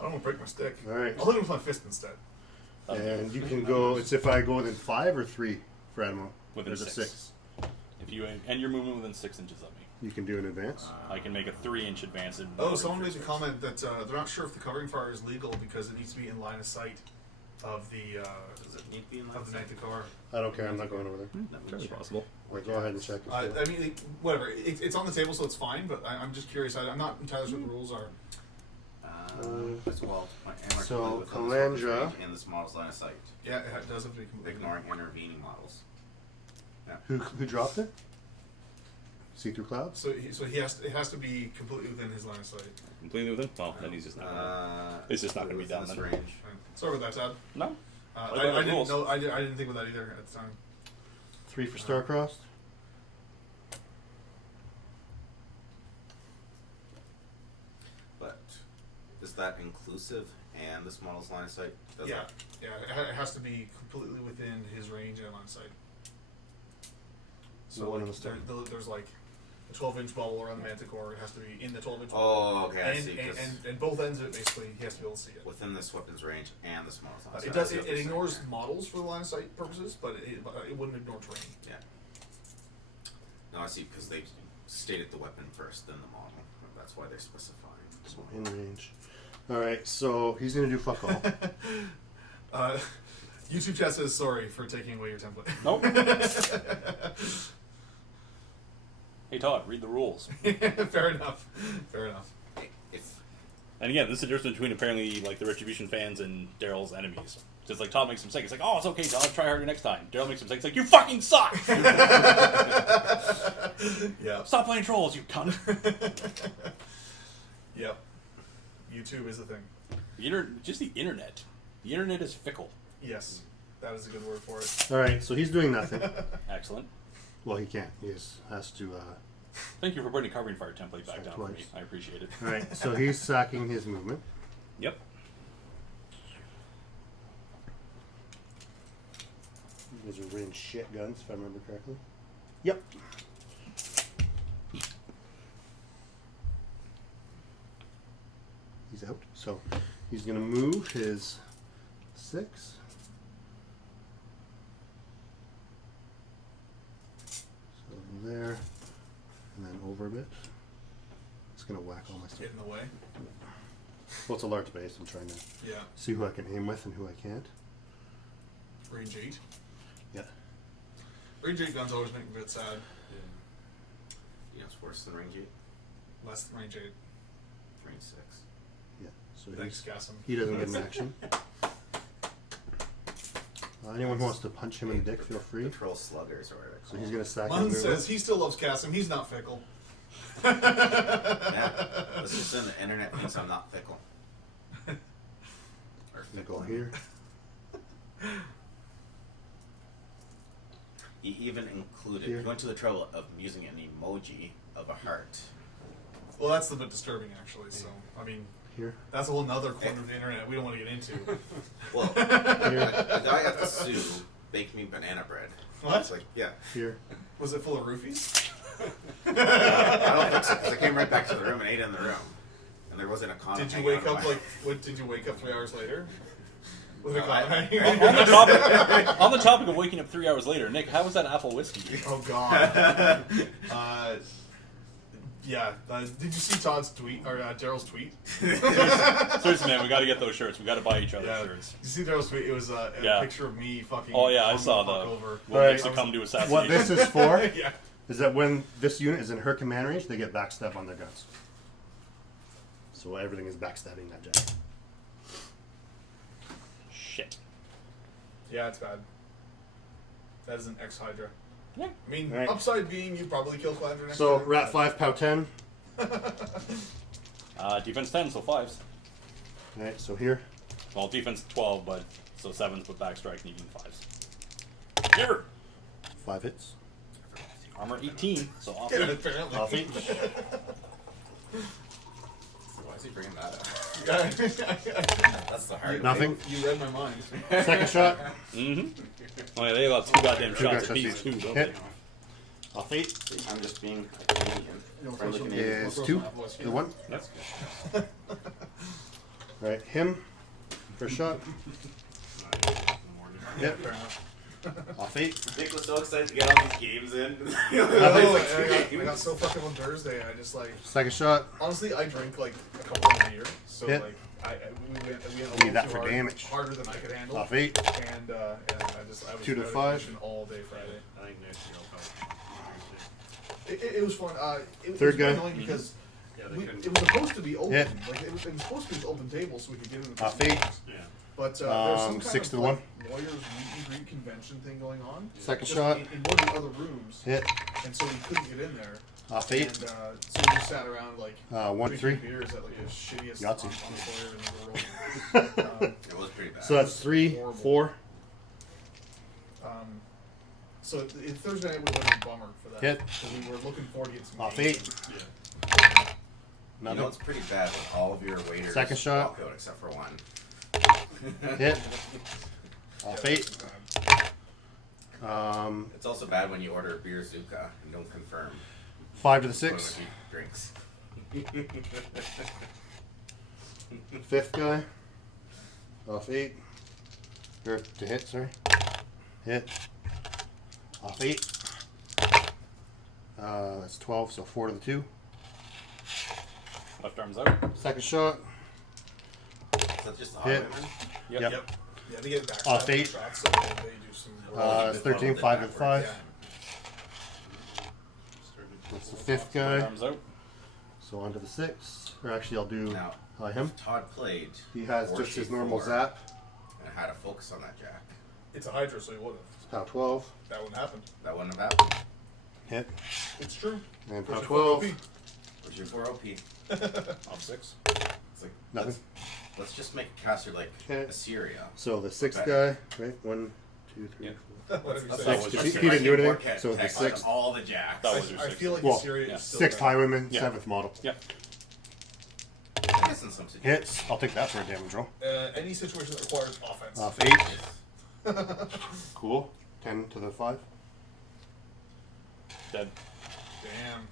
don't want to break my stick. All right. I'll hit him with my fist instead. And you can go. It's if I go within 5 or 3 for Admiral. Within There's a 6. 6. If you end your movement within 6 inches of me, You can do an advance. I can make a 3-inch advance. Oh, someone made the comment that they're not sure if the covering fire is legal because it needs to be in line of sight of the Does it need to be in line of of the sight? Manticore. I don't care. I'm not going over there. Entirely possible. Or go ahead and check. If I you- mean, whatever. It's on the table, so it's fine. But I'm just curious. I'm not entirely sure what the rules are. As well, and we're So, completely within this weapon's Calandra. range and this model's line of sight, Yeah, it does have to be completely. ignoring intervening models. Who dropped it? See through clouds. So he has to, it has to be completely within his line of sight. Completely within? Well, then he's just not. It's just not gonna be within down this then. range. Sorry about that, Todd. No. I What about the didn't rules? know. I didn't think about that either at the time. 3 for Starcrossed. But is that inclusive and this model's line of sight? Does Yeah, that? yeah. It has to be completely within his range and line of sight. So No one like, understand. there's like a 12-inch bubble around the Manticore. It has to be in the 12-inch. Oh, okay, I and, see. 'Cause and both ends of it basically, he has to be able to see it. within this weapon's range and this model's line of sight. It does. I see what It they're saying ignores there. models for the line of sight purposes, but it wouldn't ignore terrain. Yeah. No, I see, because they stated the weapon first, then the model. That's why they're specifying. So in range. All right. So he's gonna do fuck all. YouTube chat says sorry for taking away your template. Nope. Hey Todd, read the rules. Fair enough. Fair enough. If And again, this is the difference between apparently like the Retribution fans and Darrell's enemies. Just like Todd makes a mistake, it's like, oh, it's okay, Todd, try harder next time. Darrell makes a mistake, it's like, you fucking suck! Yeah. Stop playing trolls, you cunt. Yep. YouTube is a thing. Just the internet. The internet is fickle. Yes, that is a good word for it. All right. So he's doing nothing. Excellent. Well, he can't. He has to. Thank you for putting the covering fire template back down for me. Twice. I appreciate it. All right. So he's sacking his movement. Yep. These are range shit guns, if I remember correctly. Yep. He's out. So he's going to move his 6. So there. And then over a bit. It's going to whack all my stuff. Get in the way. Well, it's a large base. I'm trying to Yeah. see who I can aim with and who I can't. Range 8. Yeah. Range 8 guns always make me a bit sad. you know, it's worse than range 8, Less than range 8. range 6. Yeah. So Thanks, Cassim. he doesn't get an action. Anyone who wants to punch him in the dick, feel free. The troll sluggers or whatever. So he's going to sack Mun his says movement. he still loves Cassim. He's not fickle. Yeah, let's just send the internet thinks I'm not fickle. Or Gonna fickle go here. He even included, Here. he went to the trouble of using an emoji of a heart. Well, that's a bit disturbing, actually. So, I mean, Here. that's a whole nother corner of the internet we don't want to get into. Well, Here. the guy at the zoo baked me banana bread. What? It's like, yeah. Here. Was it full of roofies? I don't think so, because I came right back to the room and ate in the room. And there wasn't a condom. Did you hanging wake out up of my- what? Did you wake up 3 hours later? With a No, I- comment? On the topic of waking up 3 hours later, Nick, how was that apple whiskey? Oh God. Yeah. Did you see Todd's tweet or Darrell's tweet? Seriously, man, we got to get those shirts. We got to buy each other Yeah. shirts. Did you see Darrell's tweet? It was a Yeah. picture of me fucking. Oh yeah, I hung saw the fuck the. over. What Right. makes it come to assassination? What this is for Yeah. is that when this unit is in her command range, they get backstab on their guns. So everything is backstabbing that jack. Shit. Yeah, it's bad. That is an Hydra. Yeah. I mean, Right. upside being you probably kill Calandra next So time. rat 5, pow 10. Defense 10, so 5s. Alright, so here. Well, defense 12, but so 7s, but backstrike needing 5s. Never. 5 hits. Armor 18, so off. Yeah, apparently. Off each. Why is he bringing that up? Yeah. That's the hard Nothing. You read my mind. Second shot. Mm-hmm. Oh yeah, they got 2 goddamn Two shots shots apiece each. too, don't Hit. Off 8 I'm just being a Canadian. Friendly Canadian. is 2. The 1. Yep. Alright, him. First shot. Yep. Fair enough. Off 8. Nick was so excited to get all these games in. I got so fucking on Thursday. I just like Second shot. honestly, I drink like a couple of a year, so Hit. like we went a Need little that too for hard, damage. harder than I could handle. Off 8. And I was 2 to out of 5. commission all day Friday. I think next year I'll probably. It was fun. It Third was guy. annoying because Yeah, they couldn't. it was supposed to be open. Yeah. Like it was supposed to be an open table so we could get in the Off 8. Yeah. But there's some kind 6 of to the like, lawyers meet and greet convention thing going on. Second Just shot. in one of the other rooms, Hit. and so we couldn't get in there. Off And 8. so we just sat around like 1 drinking 3. beers at like the shittiest Yahtzee. on the lawyer in the world. It was pretty bad. So that's 3, Horrible. 4. So Thursday night was like a bummer for that. Hit. So we were looking forward to getting some Off games 8. Yeah. You Nothing. know it's pretty bad when all of your waiters Second shot. walk out except for one. Hit. in. Off Yeah, 8. it was bad. It's also bad when you order a beer Zuka and don't confirm 5 to the one 6. of the drinks. Fifth guy. Off 8. Or to hit, sorry. Hit. Off 8. That's 12, so 4 to the 2. Left arm's out. Second shot. Is that just the Hit. Highwaymen? Yep. Yep. Yeah, they get back Off 8. shots, so they do some. It's 13, 5 to 5. Yeah. That's the fifth Right guy. arm's out. So on to the 6. Or actually, I'll do Now, him. Todd played. He has Or just his she normal 4, zap. And had to focus on that jack. It's a Hydra, so you wouldn't. It's pow 12. That wouldn't happen. That wouldn't have happened. Hit. It's true. And pow Push it 12. for OP. What's your 4 OP? Off 6. It's like, Nothing. let's just make a caster like Okay. Assyria. So the 6th Okay. guy, right? 1, 2, 3, Yeah. 4. Whatever you That's say. was Six. your He six. didn't do anything. Forecast So the text 6th. on all the jacks. That was your I 6th. feel like Well, Assyria yeah. is still 6th better. Highwayman, Yeah. 7th model. Yep. I guess in some situations. Hits. I'll take that for a damage roll. Any situation that requires offense. Off 8. Cool. 10 to the 5. Dead. Damn.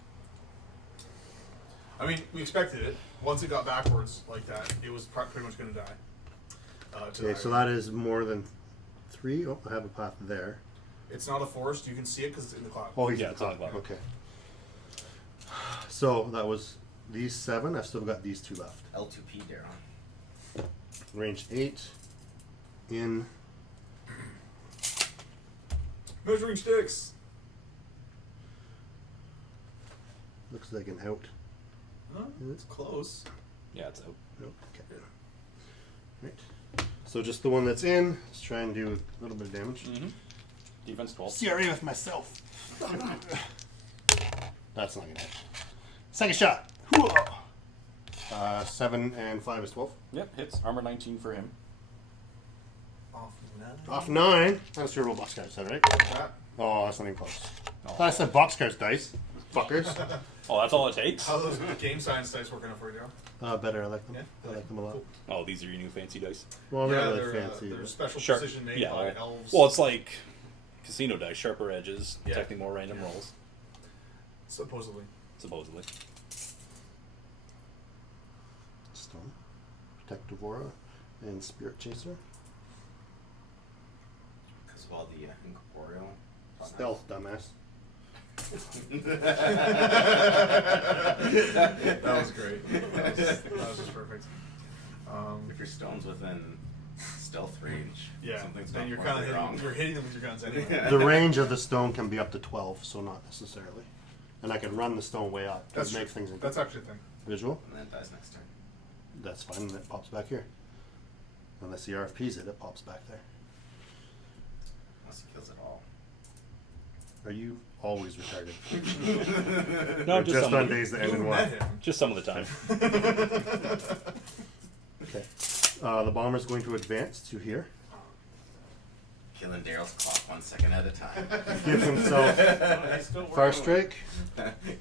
I mean, we expected it. Once it got backwards like that, it was pretty much going to die. Okay, so that is more than 3. Oh, I have a path there. It's not a forest. You can see it because it's in the cloud. Oh, he's Yeah, it's on the bottom. Okay. So that was these 7. I've still got these 2 left. L2P, Darrell. Range 8. In. Measuring sticks. Looks like an out. Huh? It's Close. Yeah, it's out. Nope. Okay. Right. So just the one that's in. Let's try and do a little bit of damage. Mm-hmm. Defense 12. CRA with myself. That's not gonna hit. Second shot. 7 and 5 is 12. Yep, hits. Armor 19 for him. Off 9. Off 9. That's your roll box cards, said, right? That. Oh, that's not even close. Oh. I said box cards dice. Fuckers. Oh, that's all it takes? How are those game science dice working out for you, Darrell? Better. I like them. Yeah? I like them a lot. Cool. Oh, these are your new fancy dice. Well, they're Yeah, not really they're, fancy. they're but- special Sharp. precision made Yeah, by well, elves. well, it's like casino dice, sharper edges, Yeah. detecting more random Yeah. rolls, Supposedly. supposedly. Stone. Protective Aura. And Spirit Chaser. Because of all the incorporeal. Stealth, dumbass. That was great. That was just perfect. If your stone's within stealth range, Yeah, something's then gone you're horribly kind of wrong. you're hitting them with your guns anyway. The range of the stone can be up to 12, so not necessarily. And I can run the stone way up to That's make true. things That's actually a thing. visual. And then it dies next turn. That's fine, and it pops back here. Unless the RFP's it pops back there. Unless he kills it all. Are you always retarded? No, Or just just some on of the, days that You end in met Y? him. just some of the time. Okay. The bomber's going to advance to here. Killing Darrell's clock 1 second at a time. Gives himself fire strike.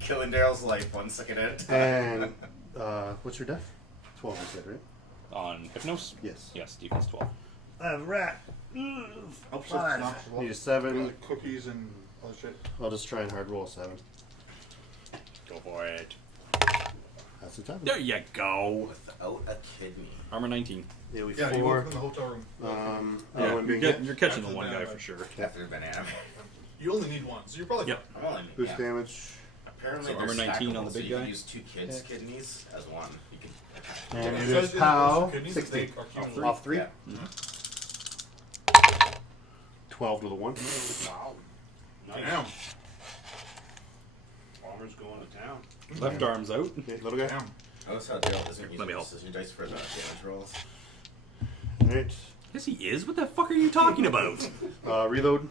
Killing Darrell's life 1 second at a time. And what's your def? 12, you said, right? On Hypnos? Yes. Yes, defense 12. A rat. Helps us not Need a 7. cookies and Oh shit. I'll just try and hard roll a 7. Go for it. That's the time. There you go. Without a kidney. Armor 19. Yeah, we Yeah, you 4. woke up in the hotel room. Yeah, one being you're, hit. you're catching After the one the guy banana. for sure. After the banana. You only need one, so you're probably Yep. fine. I'm only Boost yeah. damage. Apparently, So they're armor 19 on stackable, the so big you guy? can use 2 kids' kidneys as one. You can. And It it says is in the POW. list of kidneys that 60. they are cumulative. Off 3. Yeah. 12 to the 1. Wow. Nice. Damn. Bomber's going to town. Left arm's out. Okay, little guy. Damn. Notice how Darrell doesn't use Let me help. precision dice for the damage rolls. Alright. Yes, he is. What the fuck are you talking about? Reload.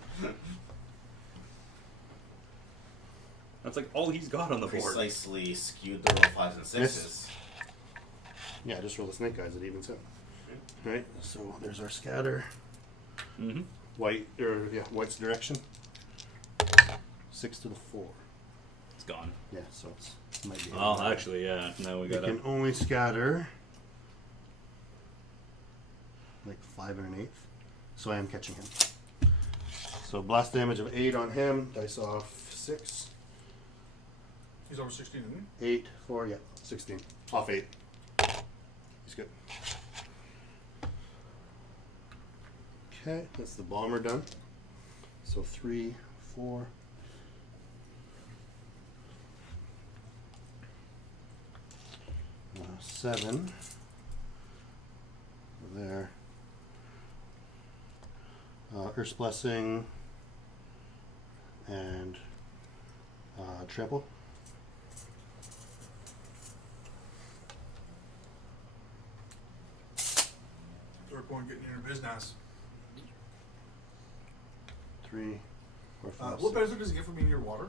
That's like all he's got on the board. Precisely skewed the roll 5s and 6s. Miss. Yeah, just roll the snake guys at evens out. Right, so there's our scatter. Mm-hmm. White's direction. 6 to the 4. It's gone. Yeah, so it might be. Oh, actually, yeah. Now we we gotta. can only scatter like 5 and an 1/8. So I am catching him. So blast damage of 8 on him. Dice off 6. He's over 16, isn't he? 8, 4, yeah, 16. Off 8. He's good. Okay, that's the bomber done. So 3, 4. Uh, 7. There. Earth's Blessing. And Trample. Earthborn getting in your business. 3, 4, 5, What 6. benefit does he get from being near water?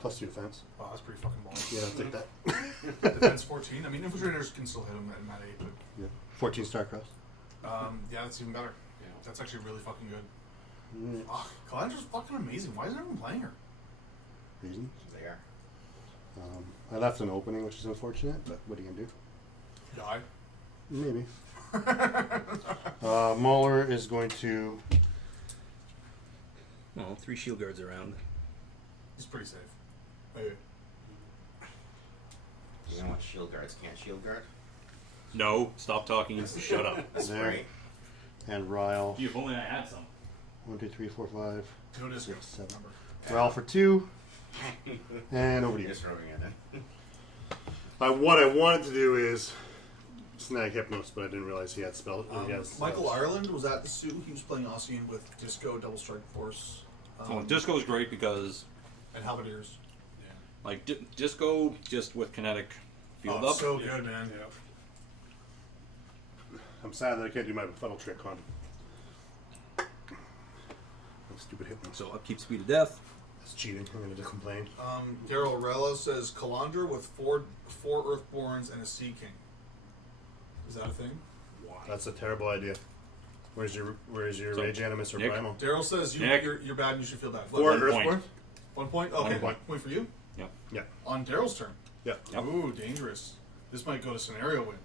Plus 2 defense. Oh, that's pretty fucking balls. Yeah, I'll take that. Defense 14. I mean, infiltrators can still hit him at mat 8, but Yeah. 14 Starcross. yeah, that's even better. Yeah. That's actually really fucking good. Mm. Oh, Calandra's fucking amazing. Why isn't everyone playing her? Reason. They are. I left an opening, which is unfortunate, but what are you gonna do? Die. Maybe. Mauler is going to. Well, 3 shield guards around. He's pretty safe. Hey. You know what shield guards can't shield guard? No, stop talking. Shut up. That's There. right. And Ryle. If only I had some. 1, 2, 3, 4, 5. No disco. 6, 7. Remember. Ryle for 2. And over to you. Just throwing it in. What I wanted to do is snag Hypnos, but I didn't realize he had spell. He has Michael Ireland was at the Sioux. He was playing Ossyan with Disco, Double Strike Force, Well, Disco's great because, and Halberdiers. like, Disco just with kinetic field Oh, up. so good, man. Yeah. I'm sad that I can't do my funnel trick on. That stupid Hypnos. So upkeep speed of death. That's cheating. I'm going to complain. Darrell Rella says Calandra with four Earthborns and a Sea King. Is that a thing? That's a terrible idea. Where's your So, Rage Animus or Nick? Primal? Darrell says Nick. you're bad and you should feel bad. 4 1 Earthborn? point. 1 point? Okay. 1 point. Point for you? Yep. Yeah. On Darrell's turn. Yeah. Yep. Ooh, dangerous. This might go to scenario win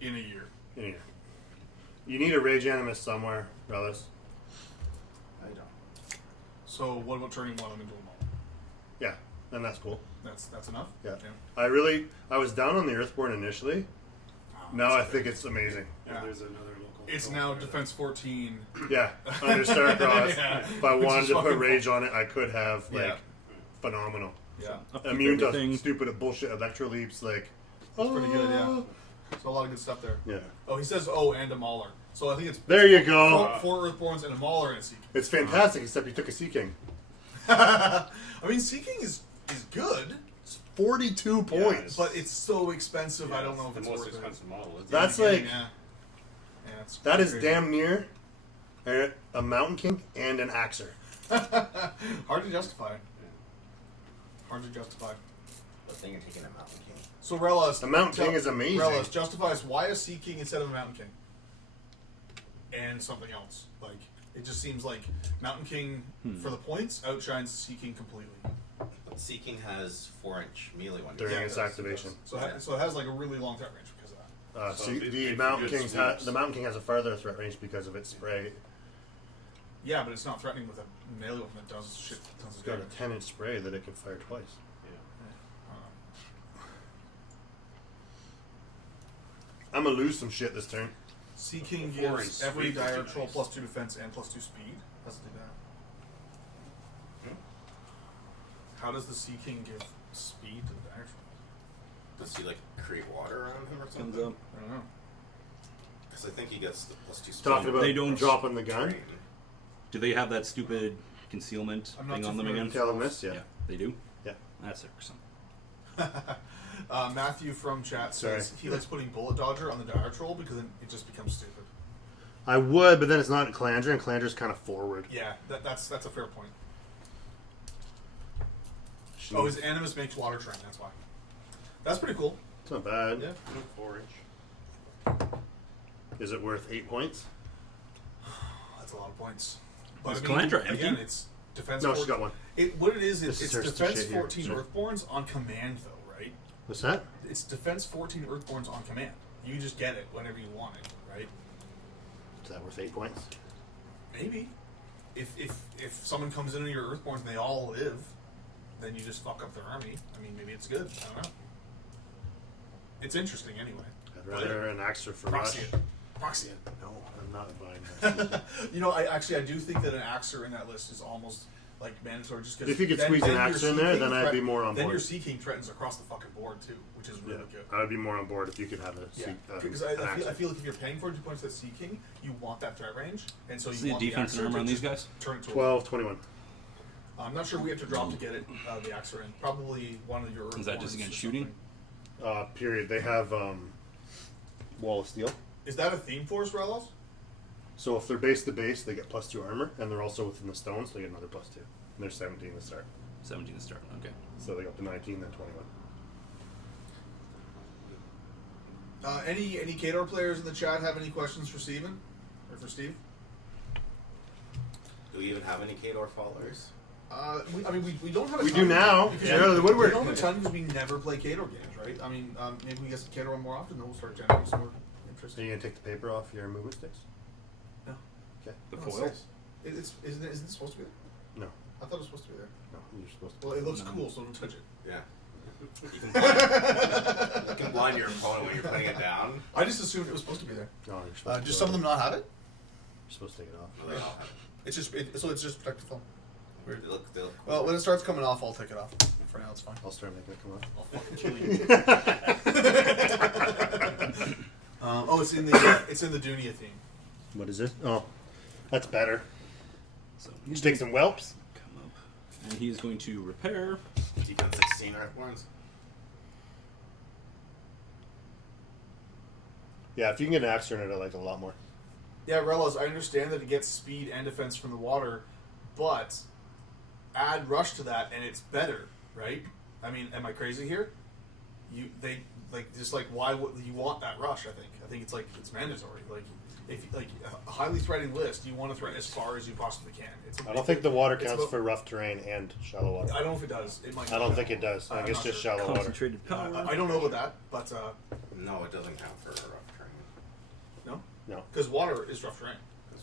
in a year. In here. You need a Rage Animus somewhere, Relis. I don't. So what about turning one of them into a mole? Yeah, and that's cool. That's enough? Yeah. I was down on the Earthborn initially. Now I think it's amazing. Yeah. There's another local. It's now defense 14. Yeah, under Starcross. Yeah. If I Which wanted is to put fucking Rage on it, I could have, like, Yeah. phenomenal. Yeah. Upkeep Immune to everything. stupid bullshit Electro Leaps, like. That's pretty good, yeah. So a lot of good stuff there. Yeah. Oh, he says, and a Mauler. So I think it's There you go. four Earthborns and a Mauler and a Sea King. It's fantastic, except you took a Sea King. I mean, Sea King is good, It's 42 points. but it's so expensive. I don't know if the it's most worth it. expensive model. Isn't That's it? like. Yeah, it's That is crazy. damn near a Mountain King and an Axer. hard to justify. Hard to justify. But then you're taking a Mountain King. So Relas, The Mountain King is amazing. Relas justifies why a Sea King instead of a Mountain King, and something else. Like it just seems like Mountain King for the points outshines Sea King completely. But Sea King has 4-inch melee when During Yeah, its it does, activation. So so it has like a really long threat range because of that. So See, it- the it Mountain just King's sweeps. the Mountain King has a farther threat range because of its spray. Yeah, but it's not threatening with a melee weapon that does shit tons It's of got a damage. 10-inch spray that it can fire twice. I'm gonna lose some shit this turn. Sea King Before gives he's every sweet, dire which is troll nice. plus 2 defense and plus 2 speed. How does it do that? How does the Sea King give speed to the dire troll? Does he like create water around him or something? Comes up. I don't know. Because I think he gets the plus 2 speed. Talking about They don't- dropping the gun. Train. Do they have that stupid concealment I'm not thing too on them familiar again? with Tell them this, yeah. They do? Yeah. That's irksome. Matthew from chat says Sorry. he likes putting Bullet Dodger on the dire troll because then it just becomes stupid. I would, but then it's not Calandra, and Calandra's kind of forward. Yeah, that's a fair point. She Oh, needs- his Animus makes water train, that's why. That's pretty cool. It's not bad. Yeah. 4-inch. Is it worth 8 points? That's a lot of points. But Is I mean, Calandra again, empty? it's defense. No, 14. she's got one. What it is, This it's is her defense shit here. 14 Sorry. Earthborns on command, though, right? What's that? It's defense 14 Earthborns on command. You just get it whenever you want it, right? Is that worth 8 points? Maybe. If someone comes into your Earthborns and they all live, then you just fuck up their army. I mean, maybe it's good. I don't know. It's interesting anyway. I'd rather an Axer for Proxy Rush. it. Proxy it. No, I'm not buying that. You know, I do think that an Axer in that list is almost like mandatory, just because If you could squeeze an Axer in there, then I'd be more on Then board. your Sea King threatens across the fucking board too, which is Yeah, really good. I would be more on board if you could have a Yeah, seat, because an I Axer. feel like if you're paying for 2 points for that Sea King, you want that threat range, and so you See the want defense the and Axer armor to on these just guys? turn it to 12, 21. I'm not sure we have to drop to get it the Axer in. Probably one of your. Is that just Earthborns against or shooting? something. Period. They have Wall of Steel. Is that a theme for us, Relos? So if they're base to base, they get plus 2 armor, and they're also within the stones, so they get another plus 2. And they're 17 to start. 17 to start. Okay. So they go up to 19, then 21. Any Kador players in the chat have any questions for Steven? Or for Steve? Do we even have any Kador followers? We don't have a We ton do now. because Yeah, the woodwork. We don't have a ton because we never play Kador games, right? I mean, maybe we get some Kador more often, then we'll start generating some more interest. Are you going to take the paper off your movement sticks? No. Okay. The No, foil? it's nice. Isn't it supposed to be there? No. I thought it was supposed to be there. No, you're supposed to. Well, it looks No. cool, so don't touch it. Yeah. You can blind your opponent when you're putting it down. I just assumed it was supposed to be there. No, you're supposed to. Just some of them not have it? You're supposed to take it off. No, they all have it. It's just it's protective film. They look cool. Well, when it starts coming off, I'll take it off. For now, it's fine. I'll start making it come off. I'll fucking kill you. It's in the Dunia theme. What is it? Oh, that's better. So You he's just take some whelps. come up. And he's going to repair. Defense 16 Earthborns. Yeah, if you can get an Axer in it, I like it a lot more. Yeah, Relos, I understand that it gets speed and defense from the water, but add rush to that and it's better, right? I mean, am I crazy here? Why would you want that rush? I think it's mandatory. Like if a highly threatening list, you want to threaten as far as you possibly can. I don't think the water it's counts about- for rough terrain and shallow water. I don't know if it does. It might. I don't think it does. I I'm think it's not just sure. shallow water. Concentrated power. I don't know about that, but No, it doesn't count for rough terrain. no, No. because water is rough terrain. 'Cause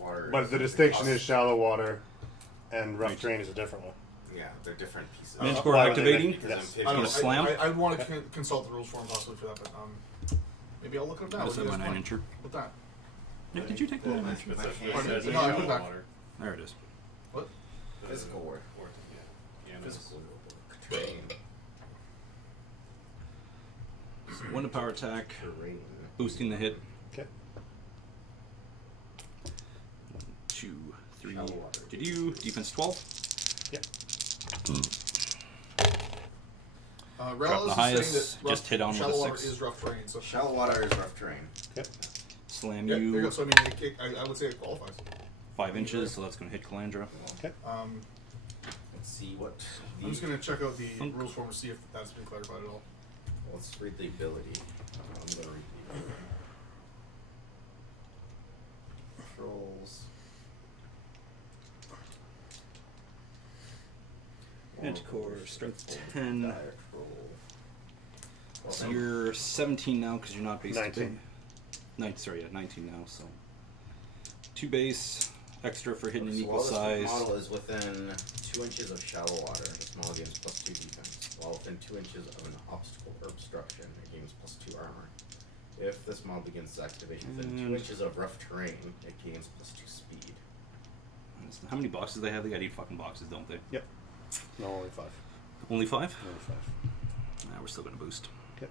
water But is the distinction is us- shallow water and rough terrain is a different one. Yeah, they're different pieces. Manticore Why would activating. they- Because Yes. I'm I don't know. picking- Slam? I want to consult the rules for him possibly for that, but maybe I'll look it up now. This What is do my you guys 9 want? incher. With that. Nick, did you take the Well, 9 my- incher? my- Pardon? Says No, I put it back. water. There it is. What? Physical work. Yeah, Physical terrain. So 1 to power attack, Terrain. boosting the hit. Okay. 1, 2, 3. Shallow water. Did you defense 12? Yep. Relos the is highest, saying that just hit on with shallow a water 6. is rough terrain. So Shallow water is rough terrain. Yep. Slam yeah, there you you go. So I mean, I would say it qualifies. 5 inches, so that's going to hit Calandra. Okay. Let's see what. I'm just gonna check out the Funk. rules form to see if that's been clarified at all. Let's read the ability. I'm gonna read the ability. Trolls. Manticore, strength 10. Dire troll. So you're 17 now because you're not base. 19. 19 now, so 2 base, extra for hitting an So equal while this size. model is within 2 inches of shallow water, this model gains +2 defense. While within 2 inches of an obstacle or obstruction, it gains +2 armor. If this model begins its activation within 2 inches of rough terrain, it gains +2 speed. How many boxes they have? They got 8 fucking boxes, don't they? Yep. No, only 5. Only 5? Only 5. Nah, we're still gonna boost. Okay.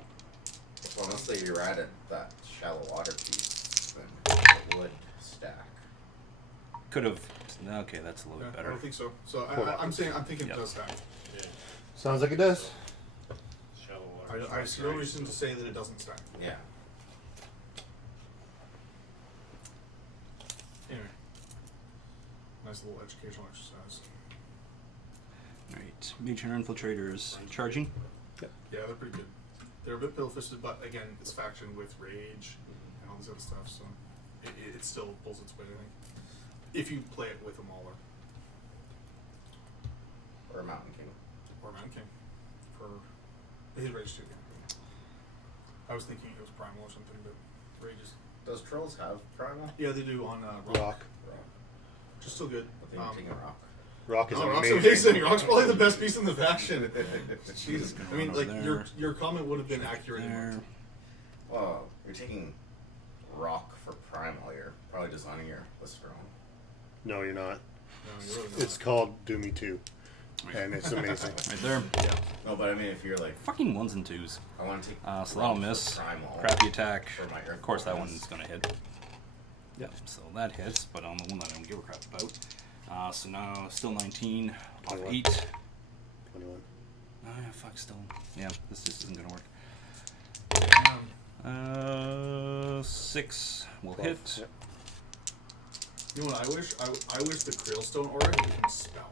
Well, unless they errated that shallow water piece, then it would stack. Could have. Okay, that's a little Yeah, bit I better. don't think so. So Hold on. I'm thinking Yep. it does stack. Yeah. Sounds like it does. Shallow water. I see no reason to say that it doesn't stack. Yeah. Anyway, nice little educational exercise. Alright, Mage Hunter Infiltrators charging. Yeah, they're pretty good. They're a bit pill-fisted, but again, it's faction with rage and all this other stuff, so it still pulls its weight, I think. If you play it with a Mauler Or a Mountain King. or a Man King for his rage too. Yeah. I was thinking it was primal or something, but rage is. Does trolls have primal? Yeah, they do on Rock. Rock. which is still good. But they don't take a rock. Rock is Oh, Rock's amazing. amazing. Rock's probably the best piece in the faction. Jesus, I mean, Over like there. your comment would have been accurate. There. Well, you're taking rock for primal. You're probably designing your list wrong. No, you're not. No, you're really not. It's called Doomy 2. And it's amazing. Right there. Yeah. No, but I mean, if you're like, Fucking 1s and 2s. I want to take So rock that'll for miss. primal Crappy attack. for my Of course, that Earthborn. one's gonna hit. Yeah, so that hits, but on the one that I don't give a crap about. So now, still 19 off 21. 8. 21. Oh, yeah, fuck, still. Yeah, this just isn't gonna work. Um, 6 will 12. hit. Yep. You know what I wish? I wish the Kreilstone Aura became spell.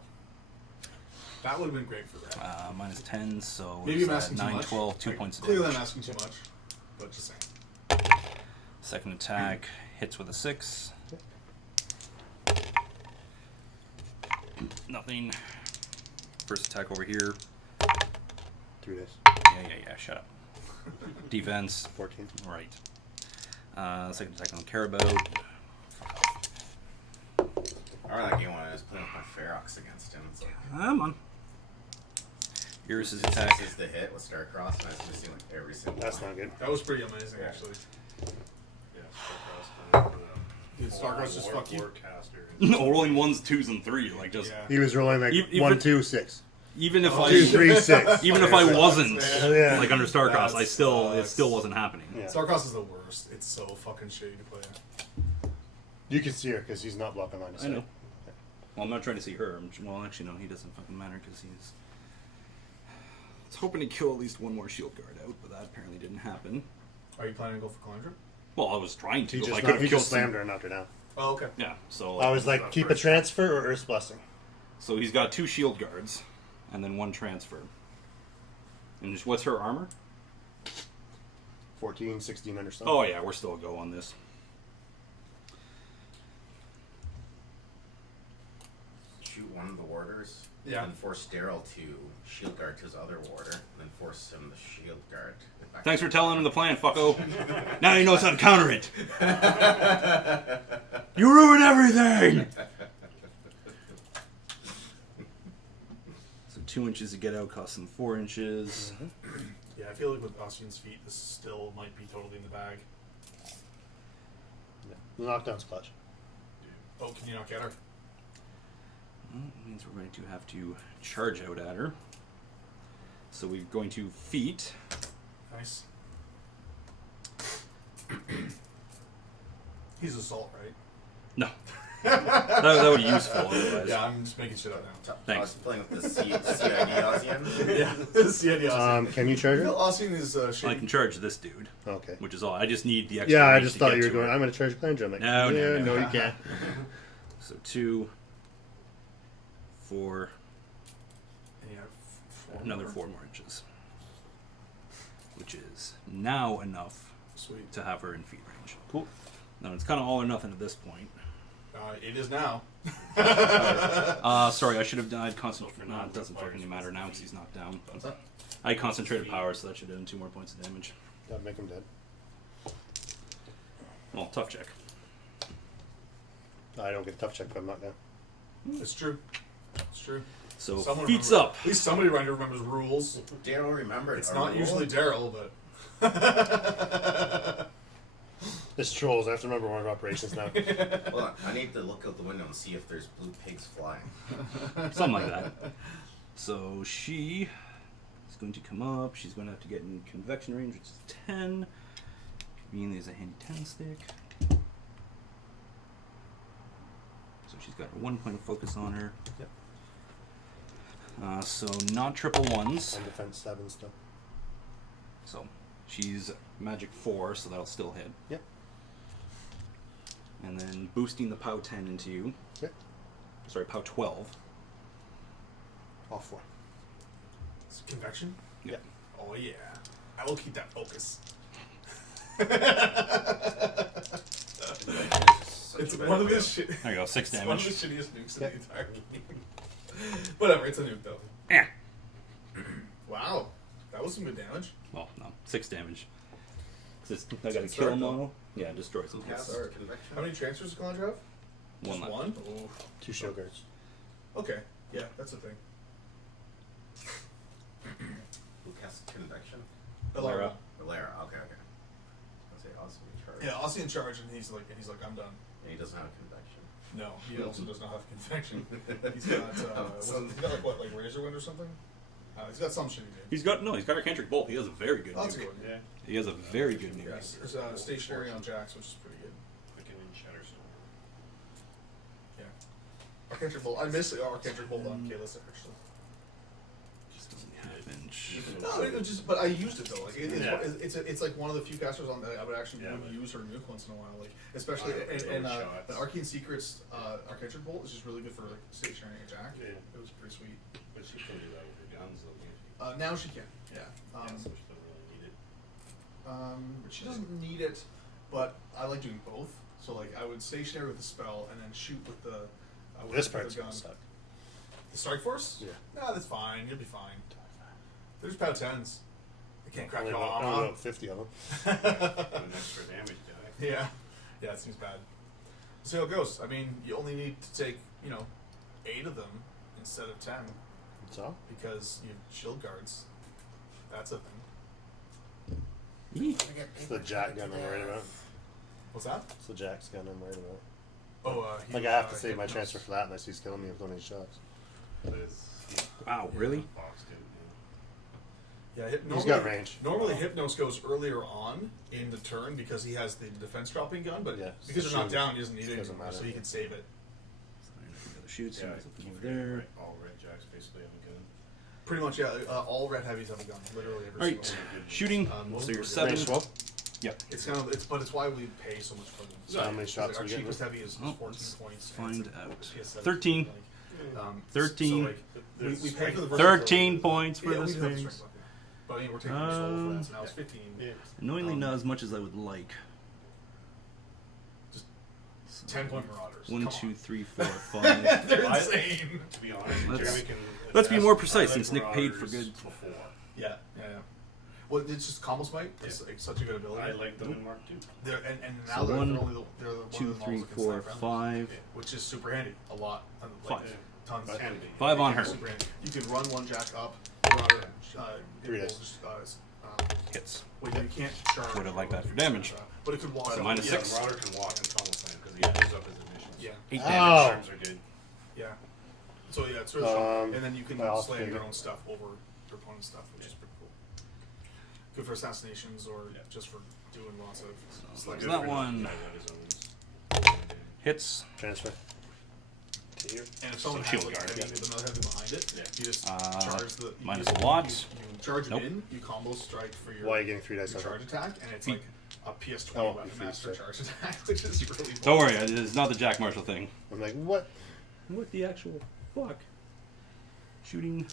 That would have been great for that. Minus 10, so Maybe I'm it's, asking too 9, much. 12, 2 Like, points of clearly damage. I'm asking too much, but just saying. Second attack hits with a 6. Nothing. First attack over here. 3 days. Yeah, shut up. Defense. 14. Right. Second attack on Carabao. I remember that game when I was playing with my Ferox against him. It's like, Come on. Eiryss' attack. 6 is the hit with Starcross, and I was missing like every single That's one. not good. That was pretty amazing, actually. Yeah, Starcross. Dude, Starcross just fuck you. Caster. No, rolling 1s, 2s, and 3. Like, just. Yeah. He was rolling like Even- 1, 2, 6. Even if 2, 3, 6. Even if I wasn't Yeah. like under Starcross, That it still wasn't happening. Yeah. Starcross is the worst. It's so fucking shitty to play. You can see her because he's not blocking line of I sight. know. Well, I'm not trying to see her. Well, actually, no, he doesn't fucking matter because he's. I was hoping to kill at least one more shield guard out, but that apparently didn't happen. Are you planning to go for Calandra? Well, I was trying to. He If I just, could have he killed just slammed some- her and knocked her down. Oh, okay. Yeah, so I was like, keep a transfer or Earth's Blessing. so he's got 2 shield guards, and then 1 transfer. And just, what's her armor? 14, 16 under something. Oh yeah, we're still a go on this. Shoot one of the warders, Yeah. and force Darrell to shield guard to his other warder, and then force him to shield guard. back Thanks to for telling him the plan, fucko. Now he knows how to counter it. You ruined everything. So 2 inches to get out costs him 4 inches. Yeah, I feel like with Ossyan's feet, this still might be totally in the bag. The knockdown's clutch. Oh, can you not get her? Well, that means we're going to have to charge out at her. So we're going to feet. Nice. He's assault, right? No. that would be useful otherwise. Yeah, I'm just making shit up now. Thanks. I was playing with the CID Ossyan. Yeah, this is the idea. Ossyan. Can you charge her? Ossyan is I shady. can charge this dude, Okay. which is all. I just need the extra. Yeah, I range just to thought get you were to going, her. I'm going to charge Calandra. I'm like, No, no. you can't. So 2, 4, Yeah, another 4 more inches, which is now enough Sweet. to have her in feet range. Cool. No, it's kind of all or nothing at this point. It is now. Sorry, I should have died concentrated. No, it doesn't fucking matter now because he's knocked down. What's that? I concentrated power, so that should have done 2 more points of damage. That'd make him dead. Well, tough check. I don't get tough check if I'm not down. It's true. It's true. So Someone feats remember- up. At least somebody around here remembers rules. Darrell remembered. It's our not rule. usually Darrell, but. It's trolls. I have to remember order of operations now. Hold on, I need to look out the window and see if there's blue pigs flying. Something like that. So she is going to come up. She's going to have to get in convection range, which is 10. Conveniently is a handy 10 stick. So she's got 1 point of focus on her. Yep. So not triple ones. And defense 7 still. So she's magic 4, so that'll still hit. Yep. And then boosting the POW 10 into you. Yep. Sorry, POW 12. All 4. It's convection? Yeah. Oh, yeah. I will keep that focus. It's one of the shit. There you go, 6 It's one of damage. the shittiest nukes in the entire game. Whatever, it's a nuke though. Eh. Wow, that was some good damage. Well, no, 6 damage. I got a Good kill start, though. model. Yeah, it destroys them. Cast Start. convection. How many transfers does Calandra have? One Just left. one? Oh, 2 shield guards. okay. Yeah, that's a thing. Who casts convection? Valera. Valera. Okay. I'll say Ossyan in charge. Yeah, Ossyan in charge, and he's like, I'm done. And he doesn't have convection. No, he also does not have convection. He's got, he's got like Razorwind or something. He's got some shitty name. He's got Arcantric Bolt. He has a very good Oh, that's a nuke. good one. Yeah. He has a very good nuke. Yes, there's stationary on Jax, which is pretty good. Quicken and Shatterstone. Yeah. Arcantric Bolt. I miss Arcantric Bolt on Kalis actually. Just doesn't have inch. No, it just, but I used it though. Like, Yeah. it's like one of the few casters on that I would actually Yeah, would but- use her nuke once in a while. Like especially I don't and know shots. the Arcane Secrets Arcantric Bolt is just really good for like stationary attack. Yeah. It was pretty sweet. But she can do that with her guns, though. Now she can. Yeah. Yeah, so she doesn't really need it. But she doesn't need it, but I like doing both. So like I would stationary with the spell and then shoot with the This with part's the gonna gun. suck. The Strike Force? Yeah. Nah, that's fine. You'll be fine. There's POW 10s. They can't crack Only your about, arm. only about 50 of them. An extra damage die. Yeah. Yeah, it seems bad. See how it goes. I mean, you only need to take, 8 of them instead of 10 So? because you have shield guards. That's a thing. It's the Jack gun I'm worried about. What's that? It's the Jack's gun I'm worried about. Oh, Like, I have to save my transfer for that unless he's killing me with one of his shots. But it's, Wow, really? boxed in, Yeah, He's got range. Normally, Hypnos goes earlier on in the turn because he has the defense dropping gun, but Yeah, because they're not shoot. down, he doesn't need it Doesn't anymore, matter. so he can save it. Shoots. Yeah, Something keep over it there. right. All red jacks basically have a gun. Pretty much, yeah. All red heavies have a gun, literally every Alright, single one. shooting. Most So of you're them are 7. Range 12? Yep. But it's why we pay so much for them. So how many shots Our are we getting? cheapest heavy is Oh, 14 let's points. find and out. it's PS7, 13. like, 13. So like, we pay for the 13 versatility. points for Yeah, we this do have the thing. strength weapon. But I mean, we're taking the soul for that, so now it's 15. Yeah. Annoyingly, not as much as I would like. Just 10-point Marauders. 1, Come 2, on. 3, 4, 5. They're I- insane. To be honest, Let's- Jeremy can. let's be more attest, precise I since like Nick paid for Marauders good- Before. Yeah. Well, it's just combo smite. It's like such a good ability. I like them in Mark II. And now So they're one, only they're the one 2, of the 3, models that can 4, snipe rounds, 5. which is super handy. A lot. Like, 5. Tons. But handy. 5 on her. Super handy. You can run one jack up. Marauder, 3 it will dice. just, Hits. well, you can't charge. Would've liked that for damage. But it could walk. So up. minus yeah, 6. Marauder can walk and tunnel slam because he opens up his initials. Yeah. 8 Oh. damage. Terms are good. Yeah. So yeah, it's really strong. And then you can I'll slam figure. your own stuff over your opponent's stuff, which is pretty cool. Good for assassinations or Yeah. just for doing lots of. So like there's that one. Hits. Transfer. To here. And if someone So has shield like, guard. heavy, with another heavy behind it, Yeah. you just Uh, charge the. You minus just, a lot. You charge Nope. it in, you combo strike for your, Why are you getting 3 dice your over? charge attack, and it's Feet. like a PS20 Oh, weapon feet, master sorry. charge attack, which is really Don't worry, it's not the Jack Marshall thing. I'm like, what? What the actual fuck? Shooting.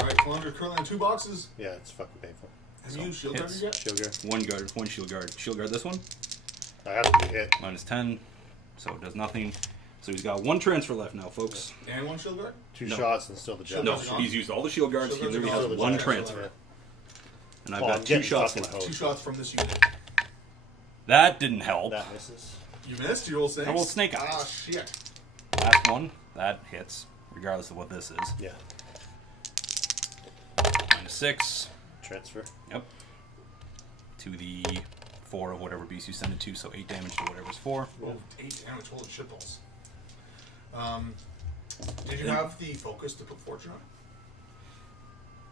Alright, Calandra currently on 2 boxes. Yeah, it's fucking painful. Have So, you used shield hits. guard yet? Shield guard. 1 guard, 1 shield guard. Shield guard this one. I have to be hit. Minus 10. So it does nothing. So he's got 1 transfer left now, folks. And 1 shield guard? 2 No. shots and still the Shield jack. No, guard's gone. he's used all the shield guards. Shield He guards are literally gone. has The 1 jack transfer. left. And I've Oh, I'm got 2 getting shots fucking left. hosed. 2 shots from this unit. That didn't help. That misses. You missed. You roll snakes. I rolled snake eyes. Ah, shit. Last one, that hits, regardless of what this is. Yeah. -6. Transfer. Yep. To the 4 of whatever beast you send it to, so 8 damage to whatever's 4. Oh, 8 damage. Holy shitballs. Did you have the focus to put fortune on?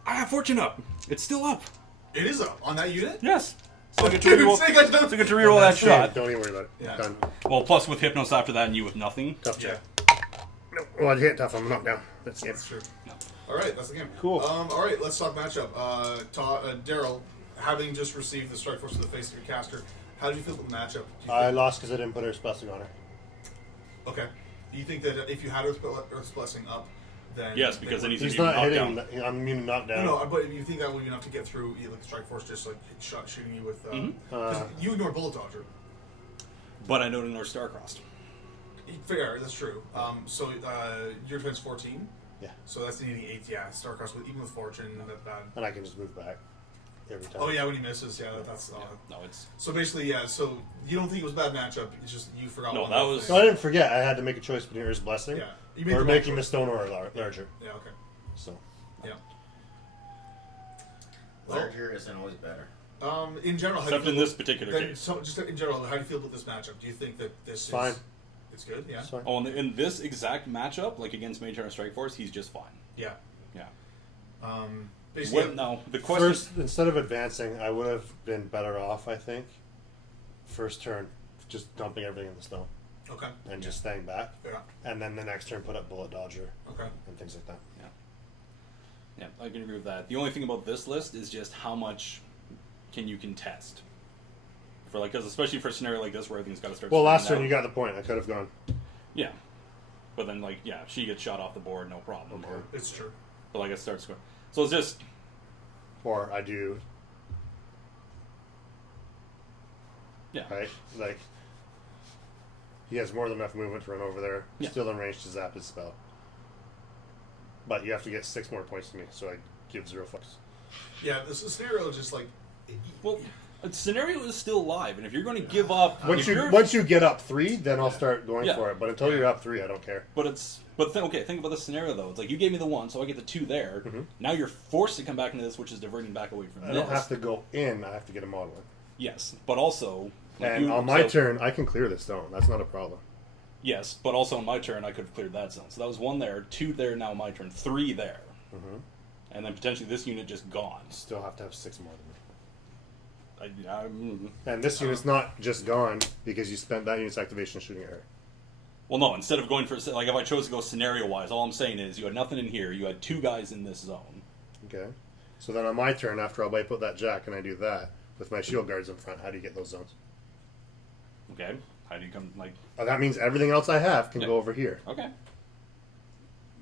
I have fortune up. It's still up. It is up on that unit. Yes. So I get to Dude, reroll, Snake Eyes doesn't- so I get to reroll that shot. Don't even worry about it. Yeah. Done. Well, plus with Hypnos after that and you with nothing. Tough Yeah, check. No. Well, I hit tough. I'm knocked down. That's it. that's true. All right, that's the game. Cool. All right, let's talk matchup. Darrell, having just received the strike force to the face of your caster, how do you feel about the matchup? Do you I think- lost because I didn't put Earth's Blessing on her. Okay. Do you think that if you had Earth's Blessing up, then Yes, because then he's He's immune not to hitting. knockdown. I'm immune to knockdown. No, but you think that would be enough to get through like the strike force, just like shooting you with? 'Cause you ignore bullet dodger. But I don't ignore Starcrossed. Fair, that's true. So your defense 14. Yeah. So that's needing 8. Yeah, Starcross with even with fortune, that bad. And I can just move back every time. Oh yeah, when he misses, yeah, that's. No, it's So basically, yeah. So you don't think it was a bad matchup? It's just you forgot. No, one that little was- So thing. I didn't forget. I had to make a choice between Earth's Blessing Yeah. You made or the making wrong the choice. stone aura larger. Yeah. Okay. So Yeah. Larger isn't always better. In general, how do you except feel in this about- particular then, case. so just in general, how do you feel about this matchup? Do you think that this Fine. is it's good? Yeah. it's fine. Oh, and in this exact matchup, like against Mage Hunter Strike Force, he's just fine. Yeah. Yeah. Basically, No, the question. First, instead of advancing, I would have been better off. I think. First turn, just dumping everything in the stone okay. and just staying back, Yeah. and then the next turn put up bullet dodger Okay. and things like that. Yeah, I can agree with that. The only thing about this list is just how much can you contest. For like, because especially for a scenario like this where everything's got to start. Well, last spreading turn you out. got the point. I could have gone. Yeah, but then like yeah, she gets shot off the board, no problem. Okay. Or, It's true. but like it starts going. So it's just Or I do, yeah. right? Like, he has more than enough movement to run over there, Yeah. still in range to zap his spell. But you have to get 6 more points to me, so I give 0 fucks. Yeah. This scenario is just like. Well, a scenario is still live, and if you're going to give up, Once if you you're- once you get up 3, then I'll start going Yeah. for it. But until you're up 3, I don't care. But okay, think about the scenario though. It's like you gave me the 1, so I get the 2 there. Mhm. Now you're forced to come back into this, which is diverting back away from I this. don't have to go in. I have to get a model in. Yes, but also. like, And you- on my so- turn, I can clear the stone. That's not a problem. Yes, but also on my turn, I could have cleared that zone. So that was 1 there, 2 there. Now my turn, 3 there, Mhm. and then potentially this unit just gone. Still have to have 6 more than me. And this unit's not just gone because you spent that unit's activation shooting at her. Well, no. Instead of going for like if I chose to go scenario wise, all I'm saying is you had nothing in here. You had 2 guys in this zone. Okay. So then on my turn, after I wipe out that jack and I do that, with my shield guards in front, how do you get those zones? Okay, how do you come like? That means everything else I have can Yeah. go over here. Okay,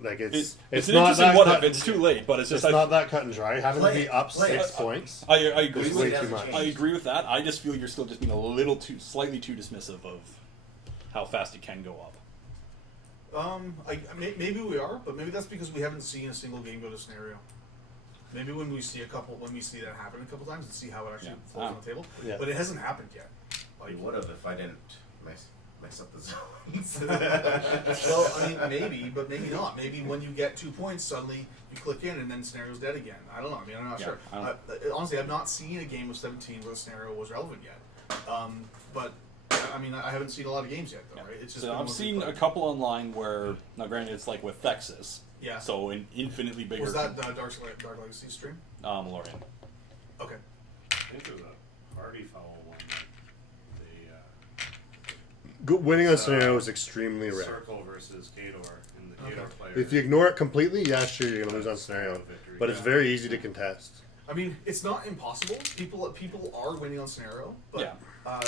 Like it's it's an not interesting that what cut, if. It's too late, but it's it's just not that cut and dry. Having to Play be it, up play 6 it. points. I agree. It's With way that. too much. I agree with that. I just feel you're still just being a little too, slightly too dismissive of how fast it can go up. Maybe we are, but maybe that's because we haven't seen a single game go to scenario. Maybe when we see that happen a couple times and see how it actually Yeah. falls on the table, Yeah. but it hasn't happened yet. We would have if I didn't mess up the zones. Well, I mean, maybe, but maybe not. Maybe when you get 2 points, suddenly you click in and then scenario's dead again. I don't know. I mean, I'm not Yeah, sure. I Honestly, I've not seen a game of 17 where the scenario was relevant yet. But I mean, I haven't seen a lot of games yet, though, Yeah. right? It's just So been I've mostly seen play. a couple online where now, granted, it's like with Thexus. Yeah. So an infinitely bigger. Was that the Dark Legacy stream? Lorian. Okay. I think there was a party foul one. That Winning on Uh, scenario is extremely the rare. Circle versus Kador, and the Kador Okay. player. If you ignore it completely, yeah, sure, you're gonna lose on scenario, Victory. but it's very easy to contest. I mean, it's not impossible. People are winning on scenario, but Yeah.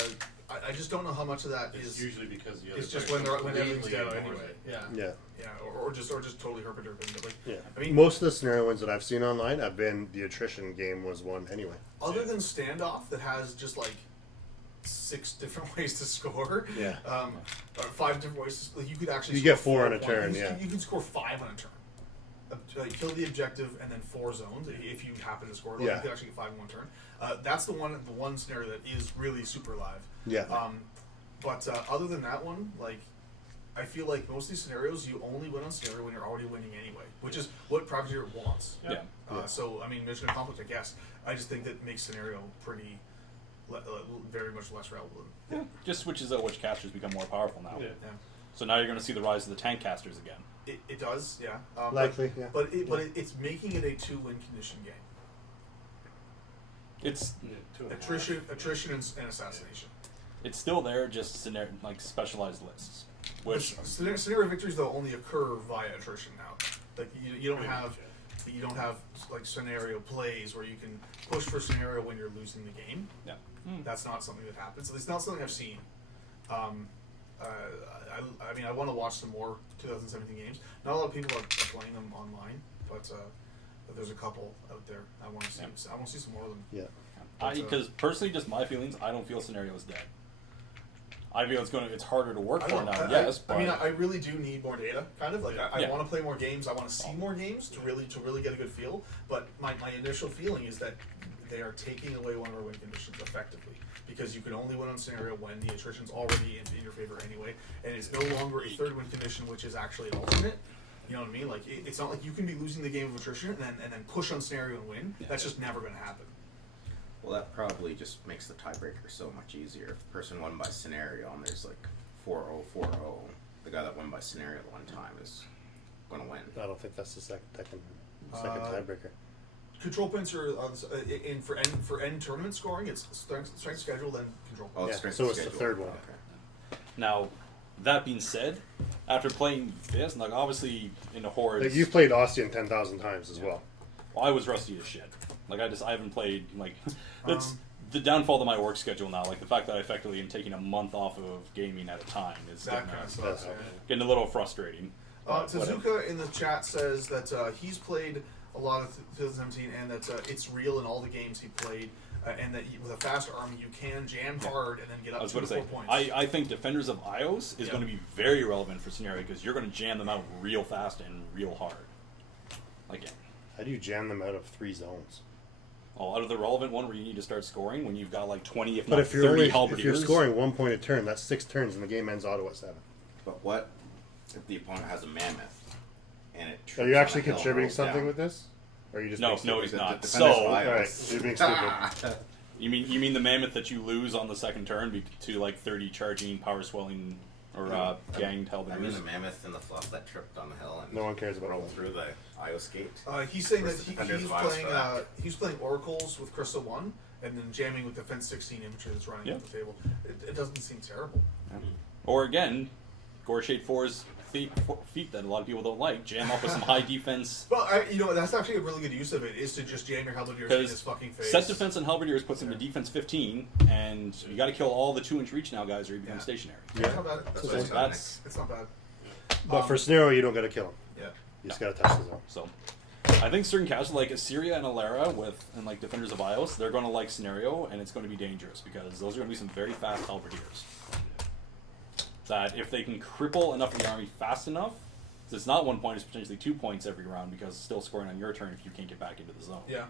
I just don't know how much of that It's is usually because the other it's just player when everything's completely dead ignores anyway. it. Yeah. Yeah, Yeah, or just totally herpaderping. But like, yeah. I mean, Most of the scenario wins that I've seen online have been the attrition game was won anyway. other than standoff that has just like 6 different ways to score. Yeah. Or 5 different ways. Like, you could actually You score get 4 on a points. turn, You yeah. can, you can score 5 on a turn. Kill the objective and then 4 zones if you happen to score. Like, Yeah. You could actually get 5 in one turn. That's the one scenario that is really super live. Yeah. But other than that one, like, I feel like most of these scenarios, you only win on scenario when you're already winning anyway, which is what Privateer wants. Yeah. So, I mean, mission accomplished, I guess. I just think that makes scenario pretty, very much less relevant. Yeah. Just switches out which casters become more powerful now. Yeah. Yeah. So now you're going to see the rise of the tank casters again. It does, yeah. Likely, yeah. But it's making it a 2-win condition game. It's Attrition and assassination. it's still there, just like specialized lists. Which Scenario victories though only occur via attrition now. Like you don't have like scenario plays where you can push for scenario when you're losing the game. yeah. That's not something that happens. It's not something I've seen. I mean, I want to watch some more 2017 games. Not a lot of people are playing them online, but there's a couple out there. I want to see. Yeah. I want to see some more of them. Yeah. Because personally, just my feelings, I don't feel scenario is dead. I feel it's harder to work for now. Yes, but I mean, I really do need more data. Kind of like I Yeah. want to play more games. I want to see more games to really get a good feel. But my initial feeling is that they are taking away one of our win conditions effectively, because you can only win on scenario when the attrition's already in your favor anyway, and it's no longer a third win condition, which is actually an alternate. You know what I mean? Like it's not like you can be losing the game of attrition and then push on scenario and win. Yeah. That's just never going to happen. Well, that probably just makes the tiebreaker so much easier. If the person won by scenario and there's like 4-0, 4-0, the guy that won by scenario the one time is going to win. I don't think that's the second tiebreaker. Control points are for end tournament scoring. It's strength schedule, then control Oh, points. it's strength so of it's the schedule. third one. Okay. now that being said, after playing this, like obviously in the hordes, Like, you've played Ossyan 10,000 times as well. I was rusty as shit. Like I haven't played like that's the downfall of my work schedule now. Like the fact that I effectively am taking a month off of gaming at a time is That getting, kind of sucks. Yeah. getting a little frustrating. But whatever. Tazuka in the chat says that he's played a lot of 2017 and that it's real in all the games he played, and that with a fast army you can jam hard and then get I up was 2 going to to 4 say, points. I think Defenders of Ios is Yeah. going to be very relevant for scenario because you're going to jam them out real fast and real hard. Like, How do you jam them out of 3 zones? out of the relevant one where you need to start scoring when you've got like 20, if But not if you're 30 only, halberdiers. if you're scoring 1 point a turn, that's 6 turns, and the game ends auto at 7. But what if the opponent has a mammoth and it Are trips you on actually a hill and contributing rolls something down? with this? Or are you just No, being stupid? he's The not. Defenders So, of Ios. Alright, you're being stupid. you mean the mammoth that you lose on the second turn to like 30 charging, power swelling, or ganged I mean halberdiers? the mammoth and the fluff that tripped on the hill and No one cares about rolled that. through the Ios gate. He's saying that Versus Defenders he's of Ios playing for that. he's playing oracles with Crystal 1 and then jamming with Defense 16 infantry that's running Yeah. at the table. It doesn't seem terrible. Or again, Gorshade 4's feet that a lot of people don't like. Jam up with some high defense. Well, that's actually a really good use of it, is to just jam your halberdiers in his fucking face. Set defense and halberdiers puts him to defense 15, and you got to kill all the 2-inch reach now, guys, or you become Yeah. stationary. It's not bad. That's So what I was telling that's It's not bad. But for scenario, you don't got to kill him. Yeah. You just got to touch the zone. so. I think certain castles like Assyria and Alara and like Defenders of Ios, they're going to like scenario, and it's going to be dangerous because those are going to be some very fast halberdiers. That if they can cripple enough of the army fast enough, it's not 1 point, it's potentially 2 points every round because it's still scoring on your turn if you can't get back into the zone. Yeah,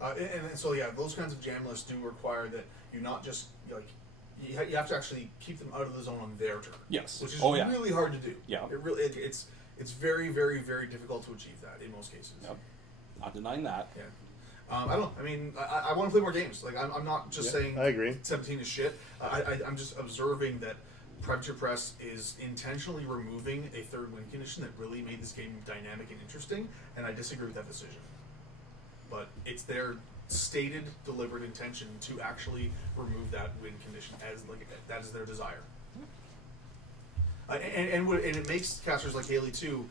yeah. And so yeah, those kinds of jam lists do require that you not just like you have to actually keep them out of the zone on their turn. Yes. Which is Oh, yeah. really hard to do. Yeah. It's very, very, very difficult to achieve that in most cases. Yep. Not denying that. Yeah. I don't know. I mean, I want to play more games. Like I'm not just saying I agree. 17 is shit. I'm just observing that Privateer Press is intentionally removing a third win condition that really made this game dynamic and interesting, and I disagree with that decision. But it's their stated, deliberate intention to actually remove that win condition that is their desire. And it makes casters like Haley too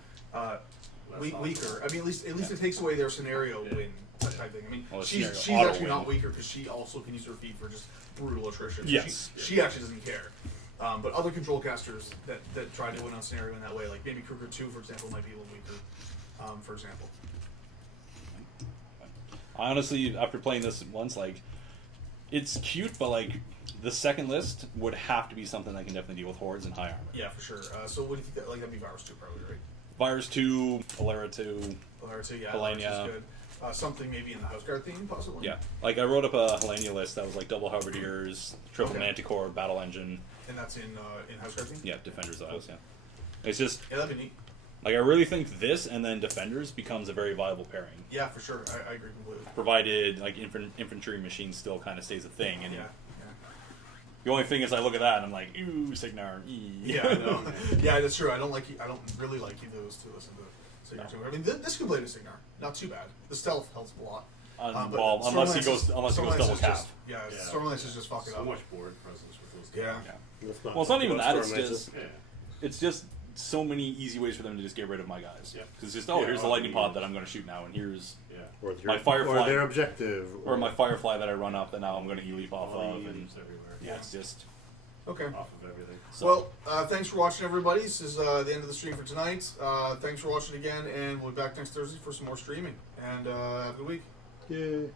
weaker. I mean, at least it takes away their scenario win type thing. I mean, Well, she's scenario auto actually win. not weaker because she also can use her feet for just brutal attrition. Yes. She actually doesn't care. But other control casters that try to win on scenario in that way, like maybe Kruger 2, for example, might be a little weaker. For example. I honestly, after playing this once, like, it's cute, but like, the second list would have to be something that can definitely deal with hordes and high armor. Yeah, for sure. So what do you think? That'd be Virus 2 probably, right? Virus 2, Alara 2. Or 2, yeah. Polania. Virus is good. something maybe in the House Guard theme, possibly. Yeah, like I wrote up a Helenia list that was like double Halberdiers, triple Manticore, Battle Engine. And that's in House Guard theme. Yeah, Defenders Isles. Yeah, it's just Yeah, that'd be neat. like I really think this and then Defenders becomes a very viable pairing, Yeah, for sure. I agree completely. provided like infantry machine still kind of stays a thing. And Yeah. the only thing is, I look at that and I'm like, ooh, Signar. Yeah, I know. Yeah, that's true. I don't really like those to listen to Signar too. I mean, this could play to Signar. Not too bad. The stealth helps a lot. But well, unless he goes Stormlance double is cap. just- Yeah, Stormlance is just fucking So up. much board presence with those Yeah. guys. That's Well, it's not even that. It's Stormlances. just Yeah. it's just so many easy ways for them to just get rid of my guys. Yeah. Because it's just Yeah, here's the well, lightning I mean, pod that I'm going to shoot now, and here's Yeah. Or My Firefly. or their objective, or my Firefly that I run up that now I'm going to leap off All of, the and units everywhere. yeah, it's just Okay. Off of everything. so. Well, thanks for watching, everybody. This is the end of the stream for tonight. Thanks for watching again, and we'll be back next Thursday for some more streaming. And have a good week. Yay.